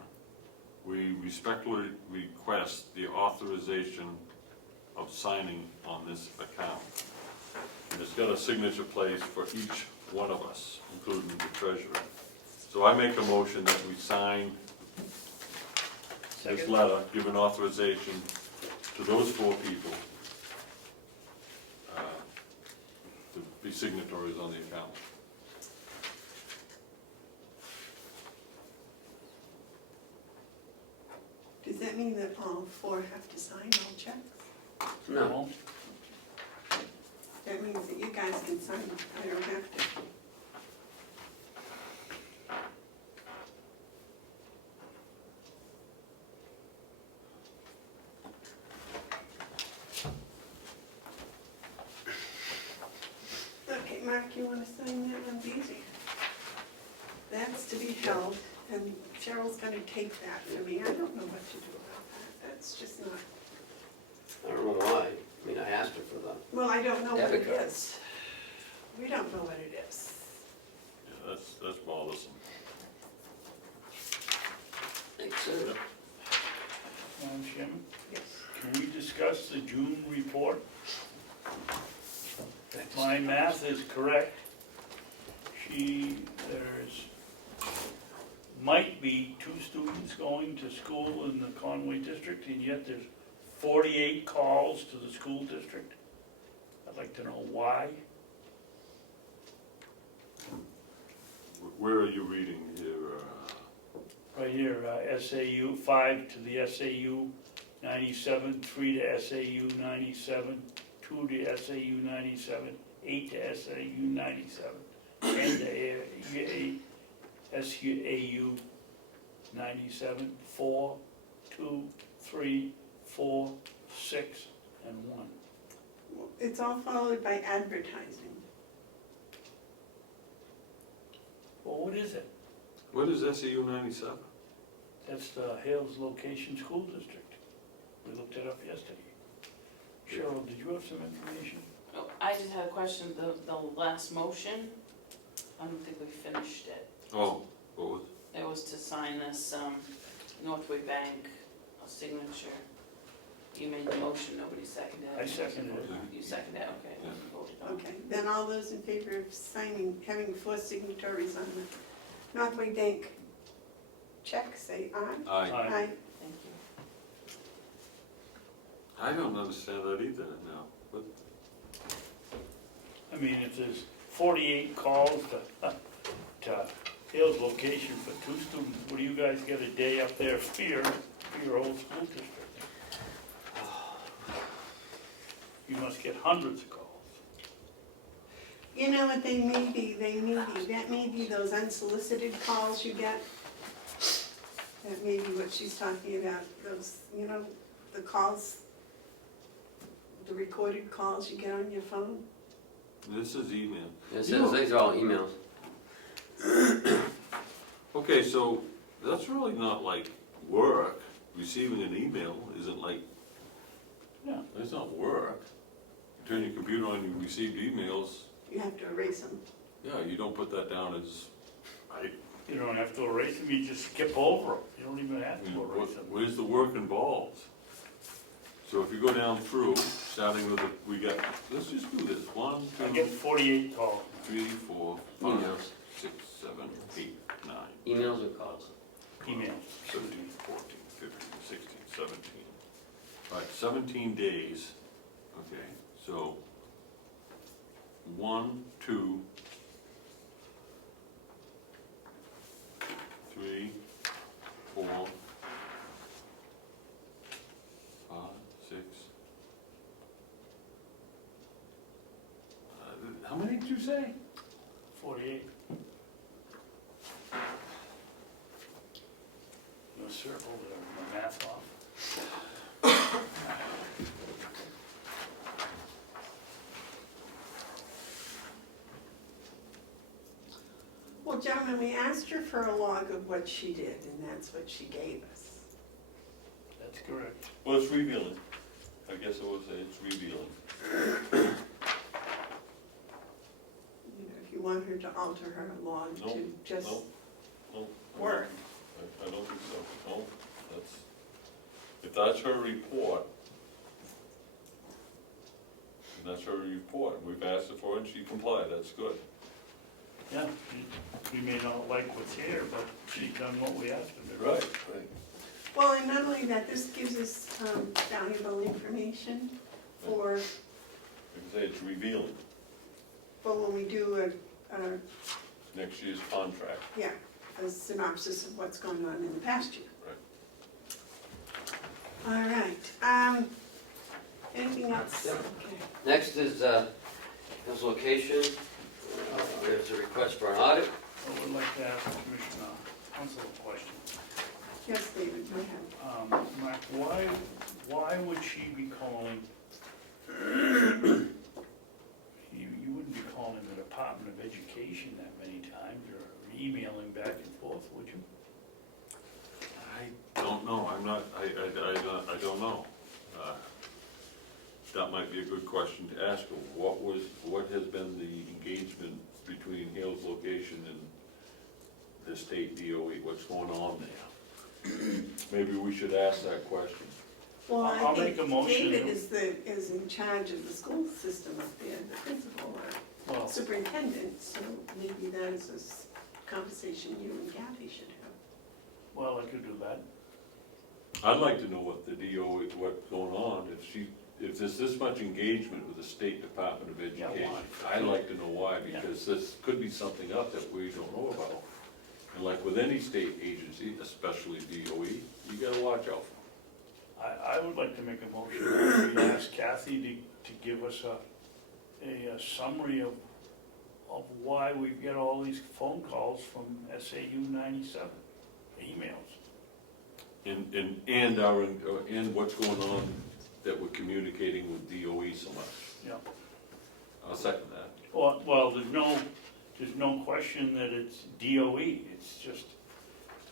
We respectfully request the authorization of signing on this account. And it's got a signature place for each one of us, including the treasurer. So I make a motion that we sign this Second. letter, give an authorization to those four people to be signatories on the account. Does that mean that all four have to sign all checks? No, That means that you guys can sign, I don't have to. Okay, Mark, you wanna sign that one, easy? That's to be held, and Cheryl's gonna take that for me, I don't know what to do about that, that's just not, I don't know why. I mean, I asked her for that. well, I don't know what it Debit card. is. We don't know what it is. Yeah, that's bothersome. Thanks, sir. Madam Chairman, Yes. can we discuss the June report? If my math is correct, there's, might be 2 students going to school in the Conway district, and yet there's 48 calls to the school district. I'd like to know why. Where are you reading here? Right here, SAU, 5 to the SAU 97, 3 to SAU 97, 2 to SAU 97, 8 to SAU 97, 10 to SAU 97, 4, 2, 3, 4, 6, and 1. It's all followed by advertising. Well, what is it? What is SAU 97? That's the Hales Location School District. We looked it up yesterday. Cheryl, did you have some information? Oh, I just had a question, the last motion, I don't think we finished it. Oh, what was? It was to sign this Northway Bank signature. You made the motion, nobody seconded it. I seconded it. You seconded it, okay, it wasn't voted on. Okay, then all those in favor of signing, having 4 signatories on the Northway Bank check, say aye. I Aye. Thank you. don't understand that either now. But I mean, if there's 48 calls to Hale's location for 2 students, what do you guys get a day up there for your old school district? You must get hundreds of calls. You know what that may be those unsolicited calls you get. That may be what she's talking about, those, the calls, the recorded calls you get on your phone. this is email. This is, these are all emails. Okay, so that's really not like work. Receiving an email isn't like, Yeah. it's not work. You turn your computer on, you received emails. You have to erase them. Yeah, you don't put that down as, You don't have to erase them, you just skip over them. You don't even have to erase them. where's the work involved? So if you go down through, starting with, let's just do this, 1, I get 2, 48 calls. 3, 4, 5, Emails. 6, 7, 8, 9, Emails or calls? Emails. 17, 14, 15, 16, 17. All right, 17 days, okay, so 1, 2, 3, 4, 5, 6. How many did you say? 48. No circle there, my math off. Well, gentlemen, we asked her for a log of what she did, and that's what she gave us. That's correct. Well, it's revealing. I guess I would say it's revealing. If you want her to alter her log No, to just No, work. I don't think so. No, if that's her report, and that's her report, we've asked her for it, and she complied, that's good. Yeah, we may not like what's here, but she's done what we asked her to do. Right. Well, and not only that, this gives us valuable information for, You can say it's revealing, when we do next year's contract. a synopsis of what's going on in the past year. Right. All right, anything else? Yep. Okay. Next is his location. There's a request for an audit. I would like to ask Commissioner Hounsell a question. Yes, David, go ahead. Mark, why would she be calling, you wouldn't be calling the Department of Education that many times, or emailing back and forth, would you? I don't know, I don't know. That might be a good question to ask her. What has been the engagement between Hale's location and the state DOE? What's going on there? Maybe we should ask that question. Well, I'll I make a think motion David to- is in charge of the school system up there, the principal or Well, superintendent, so maybe that is a conversation you and Kathy should have. well, I could do that. I'd like to know what the DOE, what's going on, if there's this much engagement with the State Department of Yeah, Education. why? I'd like to know why, Yeah. because this could be something up that we don't know about. And like with any state agency, especially DOE, you gotta watch out for them. I would like to make a motion that we ask Kathy to give us a summary of why we get all these phone calls from SAU 97, emails. And what's going on that we're communicating with DOE so much. Yeah. I'll second that. Well, there's no question that it's DOE,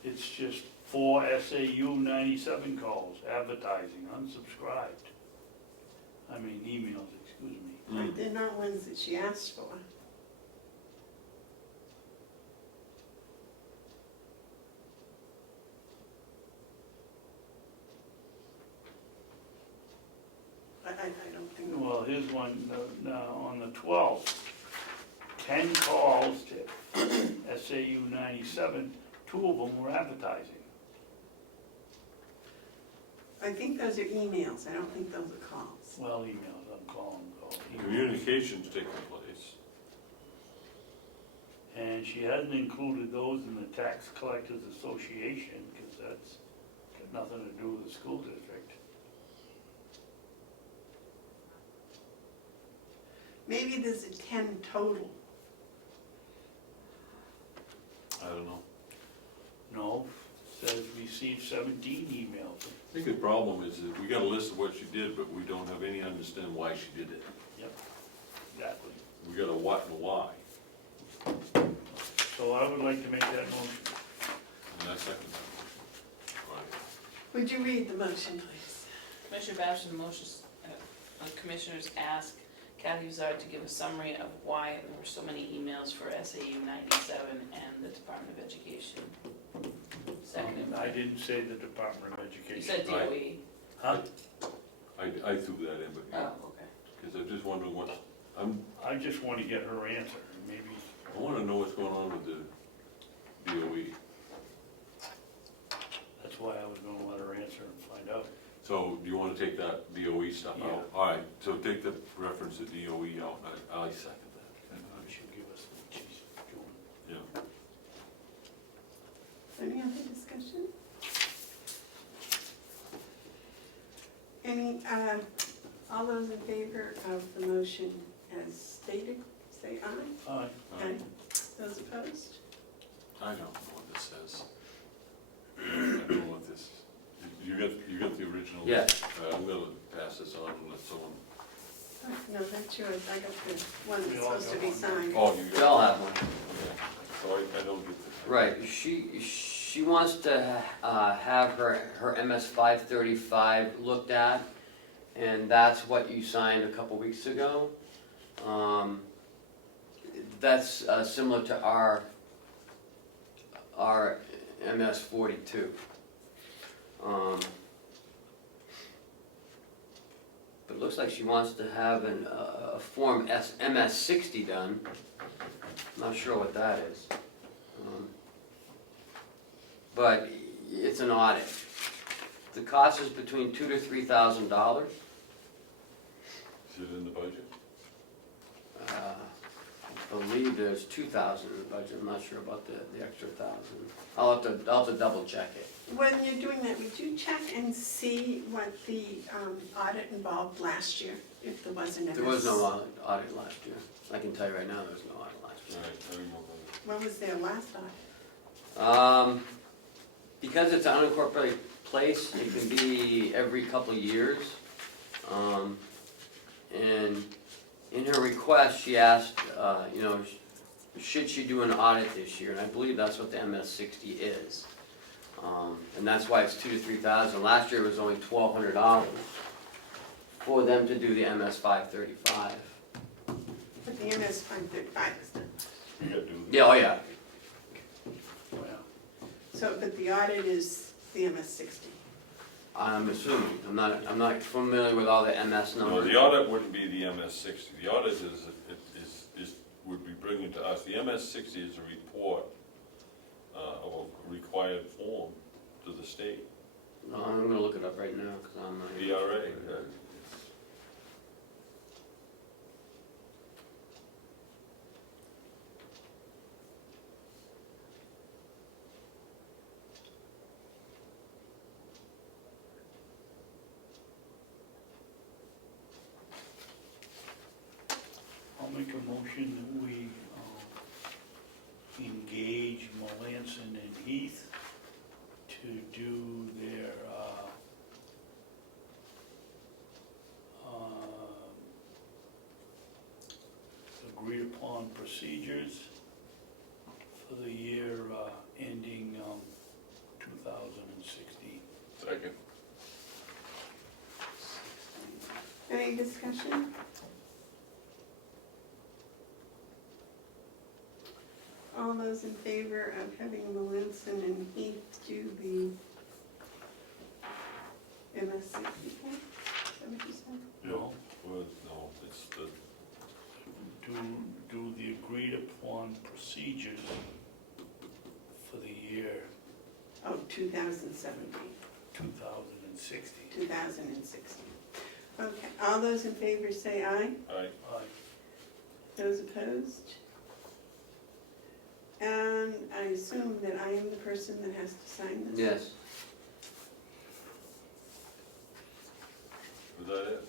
it's just 4 SAU 97 calls, advertising, unsubscribed. I mean, emails, excuse me. Right, they're not ones that she asked for. Well, here's one, on the 12th, 10 calls to SAU 97, 2 of them were advertising. I think those are emails, I don't think those are calls. Well, emails, I'm calling, emails. Communications taking place. And she hasn't included those in the Tax Collectors Association, because that's got nothing to do with the school district. Maybe there's a 10 total. I don't know. No, says received 17 emails. I think the problem is that we got a list of what she did, but we don't have any understanding why she did it. Yep, exactly. We got a what and a why, So I would like to make that motion. and I second that motion. Right. Would you read the motion, please? Commissioner Babson motions, commissioners ask Kathy Bevard to give a summary of why there were so many emails for SAU 97 and the Department of Education. Seconded I by, didn't say the Department of Education. you said DOE. Huh? I threw that in, but, Oh, okay. because I'm just wondering what, I just want to get her answer, maybe. I wanna know what's going on with the DOE. That's why I was gonna let her answer and find out. So, do you wanna take that DOE stuff Yeah. out? All right, so take the reference to DOE out, I second that. She'll give us what she's doing. Yeah. Any other discussion? Any, all those in favor of the motion as stated, say aye. Aye. Aye. Those opposed? I don't know what this says. I don't know what this, you got the original? Yeah. I'm gonna pass this on and let someone, Oh, no, that's yours, I got the one We that's all supposed to got be one. signed. oh, you We got, all have one. so I don't get this. Right, she wants to have her MS 535 looked at, and that's what you signed a couple weeks ago. That's similar to our MS 42. But it looks like she wants to have a Form MS 60 done. Not sure what that is. But it's an audit. The cost is between $2,000 to $3,000. Is it in the budget? I believe there's 2,000 in the budget. I'm not sure about the extra 1,000. I'll have to double check it. When you're doing that, would you check and see what the audit involved last year, if there was an MS? There was no audit last year. I can tell you right now, there was no audit last All year. right, I don't know. When was their last audit? Because it's an unincorporated place, it can be every couple of years. And in her request, she asked, should she do an audit this year? And I believe that's what the MS 60 is. And that's why it's $2,000 to $3,000. Last year it was only $1,200 for them to do the MS 535. But the MS 535 is done. You gotta do Yeah, oh yeah. Well, So, but the audit is the MS 60. I'm assuming. I'm not familiar with all the MS No, numbers. the audit wouldn't be the MS 60. The audit would be bringing to us, the MS 60 is a report of a required form to the state. No, I'm gonna look it up right now, because I'm not. DRA. I'll make a motion that we engage Melanson and Heath to do their agreed upon procedures for the year ending 2016. Second. Any discussion? All those in favor of having Melanson and Heath do the MS 60 form? Is that what you said? No? Well, no, that's the, do the agreed upon procedures for the year Oh, 2017, 2060. 2016. Okay, all those in favor say aye. I, Aye. Those opposed? And I assume that I am the person that has to sign this? Yes. was that it?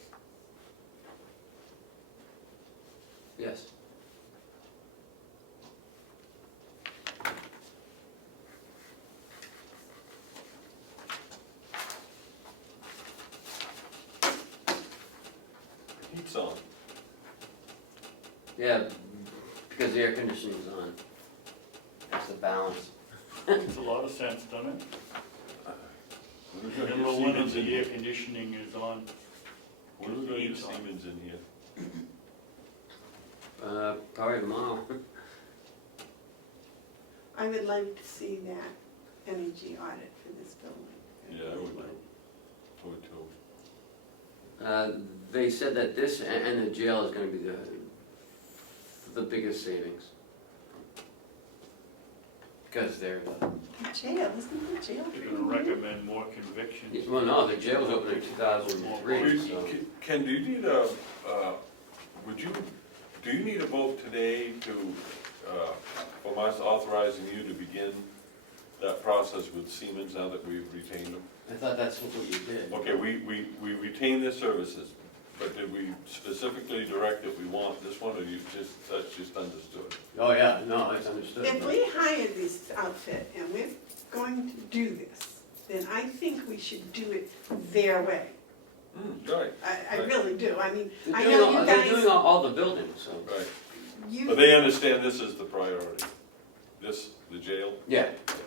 Yes. Heat's on. Yeah, because the air conditioning's on. That's the balance. Makes a lot of sense, doesn't it? When are we gonna Number get one, Siemens if in the air here? conditioning is on, When are we gonna get heat's on. Siemens in here? Probably tomorrow. I would like to see that energy audit for this building. Yeah, I would too. I would too. They said that this and the jail is gonna be the biggest savings. Because they're The jail, isn't the jail? they're gonna recommend more convictions. well, no, the jail was opened in 2003, so. Ken, do you need a, do you need a vote today to, from us authorizing you to begin that process with Siemens now that we've retained them? I thought that's what you did. Okay, we retain their services, but did we specifically direct that we want this one, or that's just understood? Oh, yeah, no, it's understood. If we hire this outfit and we're going to do this, then I think we should do it their way. Right, I really do. I mean, They're I doing know all- you They're guys, doing all the buildings, so. right. But you, they understand this is the priority. This, the jail? Yeah, Okay.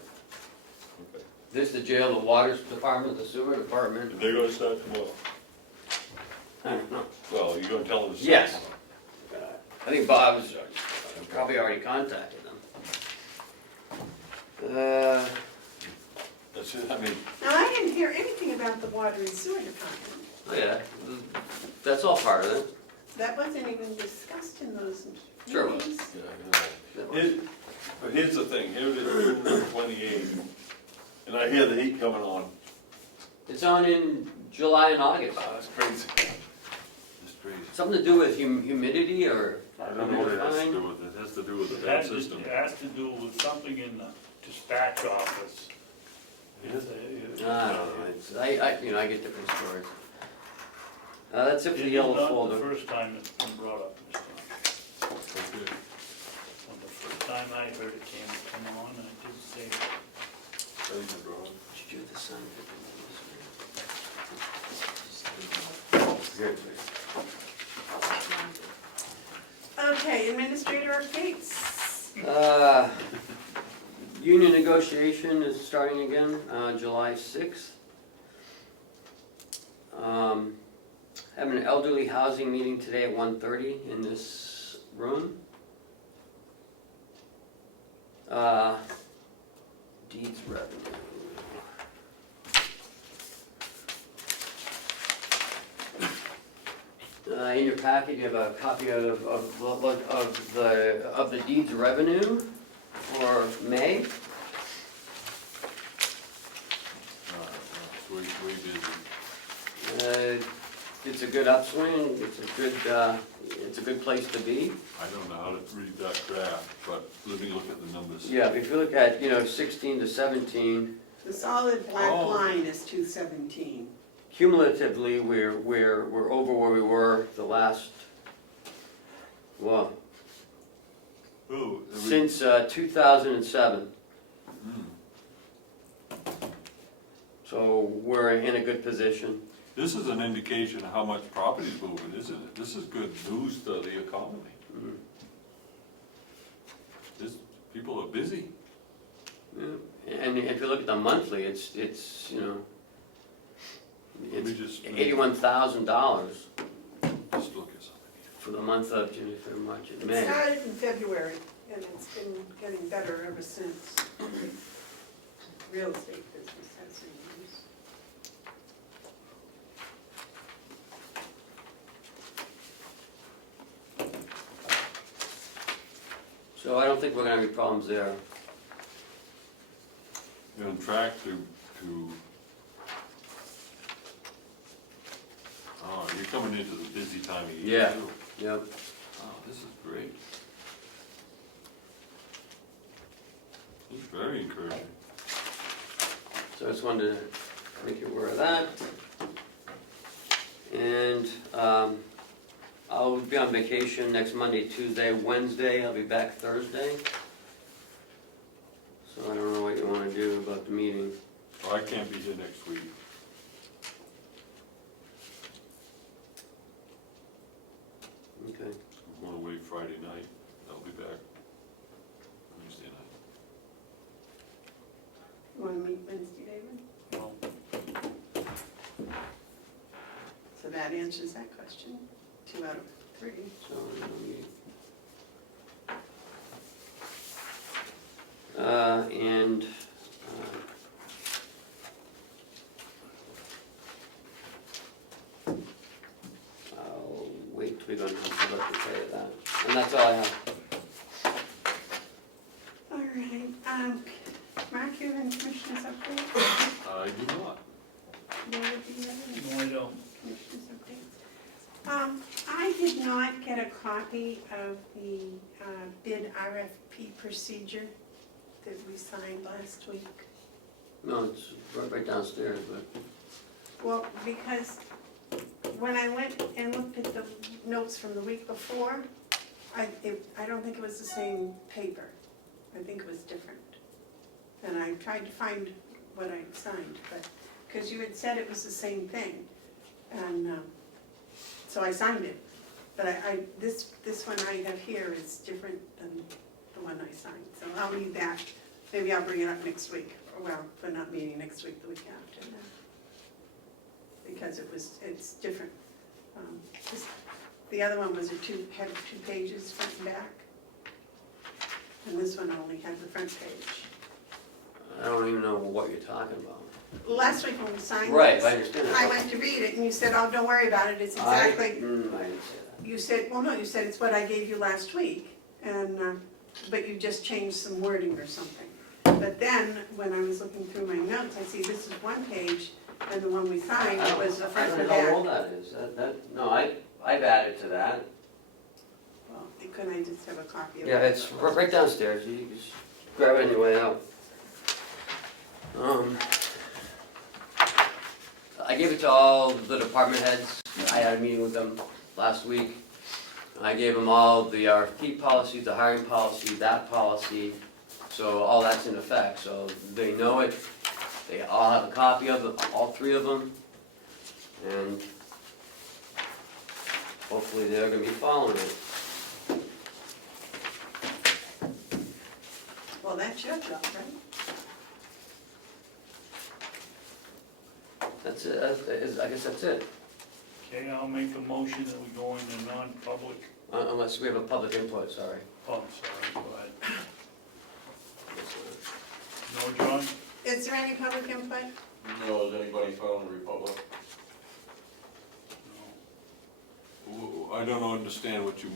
this, the jail, the water department, the sewer department. And they're gonna start tomorrow? I don't know. Well, you're gonna tell them to start Yes. tomorrow? I think Bob's probably already contacted them. That's it, I mean, now I didn't hear anything about the water and sewer department. Yeah, that's all part of it. That wasn't even discussed in those Sure was. meetings. yeah, I know. But here's the thing, here it is, June 28th, and I hear the heat coming on. It's on in July and August. That's crazy. That's crazy. Something to do with humidity or? I don't know what it has to do with it, it has to do with the It vent has system. to do with something in the dispatch office. It's a- I don't know, I get different stories. That's it for the It is yellow not the folder. first time it's been brought up, Mr. Chairman. Okay. When the first time I heard it come on, I did say, Ready to draw? Did you do the sign? Good. Okay, administrator updates. Union negotiation is starting again, July 6th. Having an elderly housing meeting today at 1:30 in this room. Deeds revenue. In your packet, you have a copy of the deeds revenue for May. It's way busy. It's a good upswing, it's a good place to be. I don't know how to read that graph, but let me look at the numbers. Yeah, if you look at, 16 to 17, The solid black Oh. line is 217. cumulatively, we're over where we were the last, well, Oh, since 2007. So we're in a good position. This is an indication of how much property's moving, isn't it? This is good news to the economy. People are busy. Yeah. And if you look at the monthly, it's Let me just $81,000 just look at something. for the month of January, February, March, and It May. started in February, and it's been getting better ever since. Real estate business has increased. So I don't think we're gonna have any problems there. You're on track to, oh, you're coming into the busy time of year Yeah. too. Yep. Wow, this is great. This is very encouraging. So I just wanted to make you aware of that. And I'll be on vacation next Monday, Tuesday, Wednesday. I'll be back Thursday. So I don't know what you want to do about the meeting. Oh, I can't be here next week. Okay. I'm going away Friday night. I'll be back Wednesday night. You wanna meet Wednesday, David? Well, So that answers that question, 2 out of 3. So and I'll wait till we go into public to tell you that. And that's all I have. All right, Mark, you have any commissioners updates? I do not. David, do you have any no, I don't. commissioners updates? I did not get a copy of the bid RFP procedure that we signed last week. No, it's right downstairs, but Well, because when I went and looked at the notes from the week before, I don't think it was the same paper. I think it was different. And I tried to find what I signed, but, because you had said it was the same thing. And so I signed it. But this one I have here is different than the one I signed. So I'll need that. Maybe I'll bring it up next week. Well, for not meeting next week, the week after that. Because it's different. The other one was had 2 pages front and back. And this one only had the front page. I don't even know what you're talking about. Last week when we signed Right, this, I understand that. I went to read it and you said, oh, don't worry about it, it's exactly, I didn't say that. you said, well, no, you said it's what I gave you last week. And, but you just changed some wording or something. But then, when I was looking through my notes, I see this is 1 page and the one we signed was the front and I don't know how old back. that is. No, I've added to that. Well, couldn't I just have a copy of it? Yeah, it's right downstairs, you just grab it on your way out. I gave it to all the department heads, I had a meeting with them last week. I gave them all the RFP policy, the hiring policy, that policy, so all that's in effect, so they know it. They all have a copy of it, all 3 of them, and hopefully they're gonna be following it. Well, that's your job, right? That's it, I guess that's it, Okay, I'll make a motion that we go into non-public. unless we have a public input, sorry. Oh, I'm sorry, go ahead. No, John? Is there any public input? No, has anybody found the Republic? No. I don't understand what you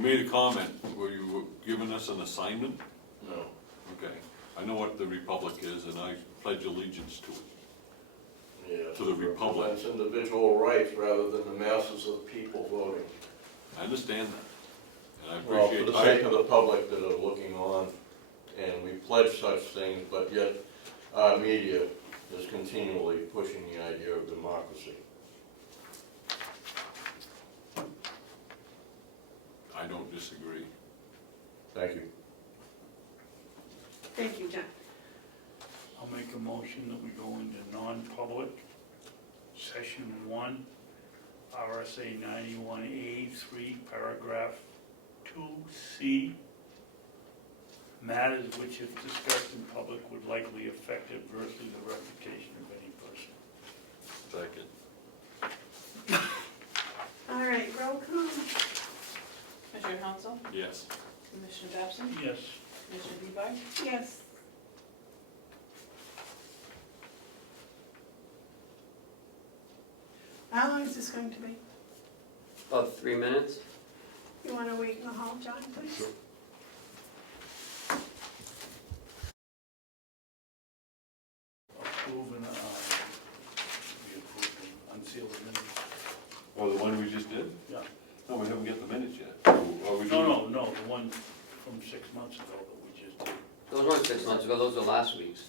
made a comment. Were you giving us an assignment? No. Okay. I know what the Republic is and I pledge allegiance to it. Yeah. To the Republic. Represents individual rights rather than the masses of people voting. I understand that. And I Well, appreciate for the sake of the public that are looking on, and we pledge such things, but yet our media is continually pushing the idea of democracy. I don't disagree. Thank you. Thank you, John. I'll make a motion that we go into non-public, session 1, RSA 91A3, paragraph 2C. Matters which if discussed in public would likely affect adversely the reputation of any person. Second. All right, roll call. Commissioner Hounsell, Yes. Commissioner Babson, Yes. Commissioner Bevard, Yes. How long is this going to be? About 3 minutes? You want to wait in the hall, John, please? No, we haven't got the minutes yet. Are we doing- No, the one from 6 months ago that we just did. Those weren't 6 months ago, those are last week's.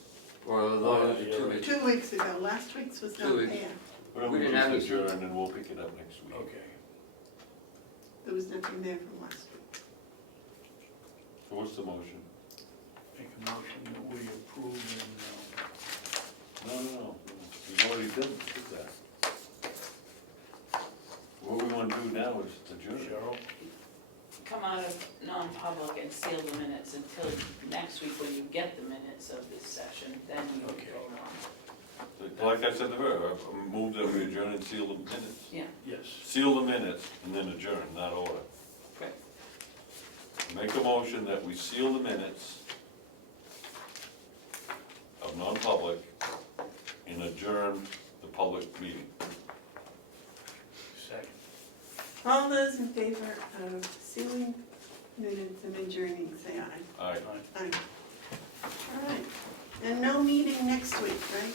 Or Oh, those yeah, are 2 right. weeks. 2 weeks ago, last week's was 2 not weeks. there. Why don't We we didn't have just any- adjourn and we'll pick it up next week? Okay. There was nothing there from last week. So what's the motion? Make a motion that we approve No. We've already did that. What we wanna do now is adjourn. Cheryl, Come out of non-public and seal the minutes until next week when you get the minutes of this session, then you can Okay. vote on. Like I said to her, I moved that we adjourn and seal the minutes. Yeah, yes. Seal the minutes and then adjourn, not order. great. Make a motion that we seal the minutes of non-public and adjourn the public meeting. Second. All those in favor of sealing minutes and adjourning, say aye. Aye. Aye. Aye. All right. And no meeting next week, right?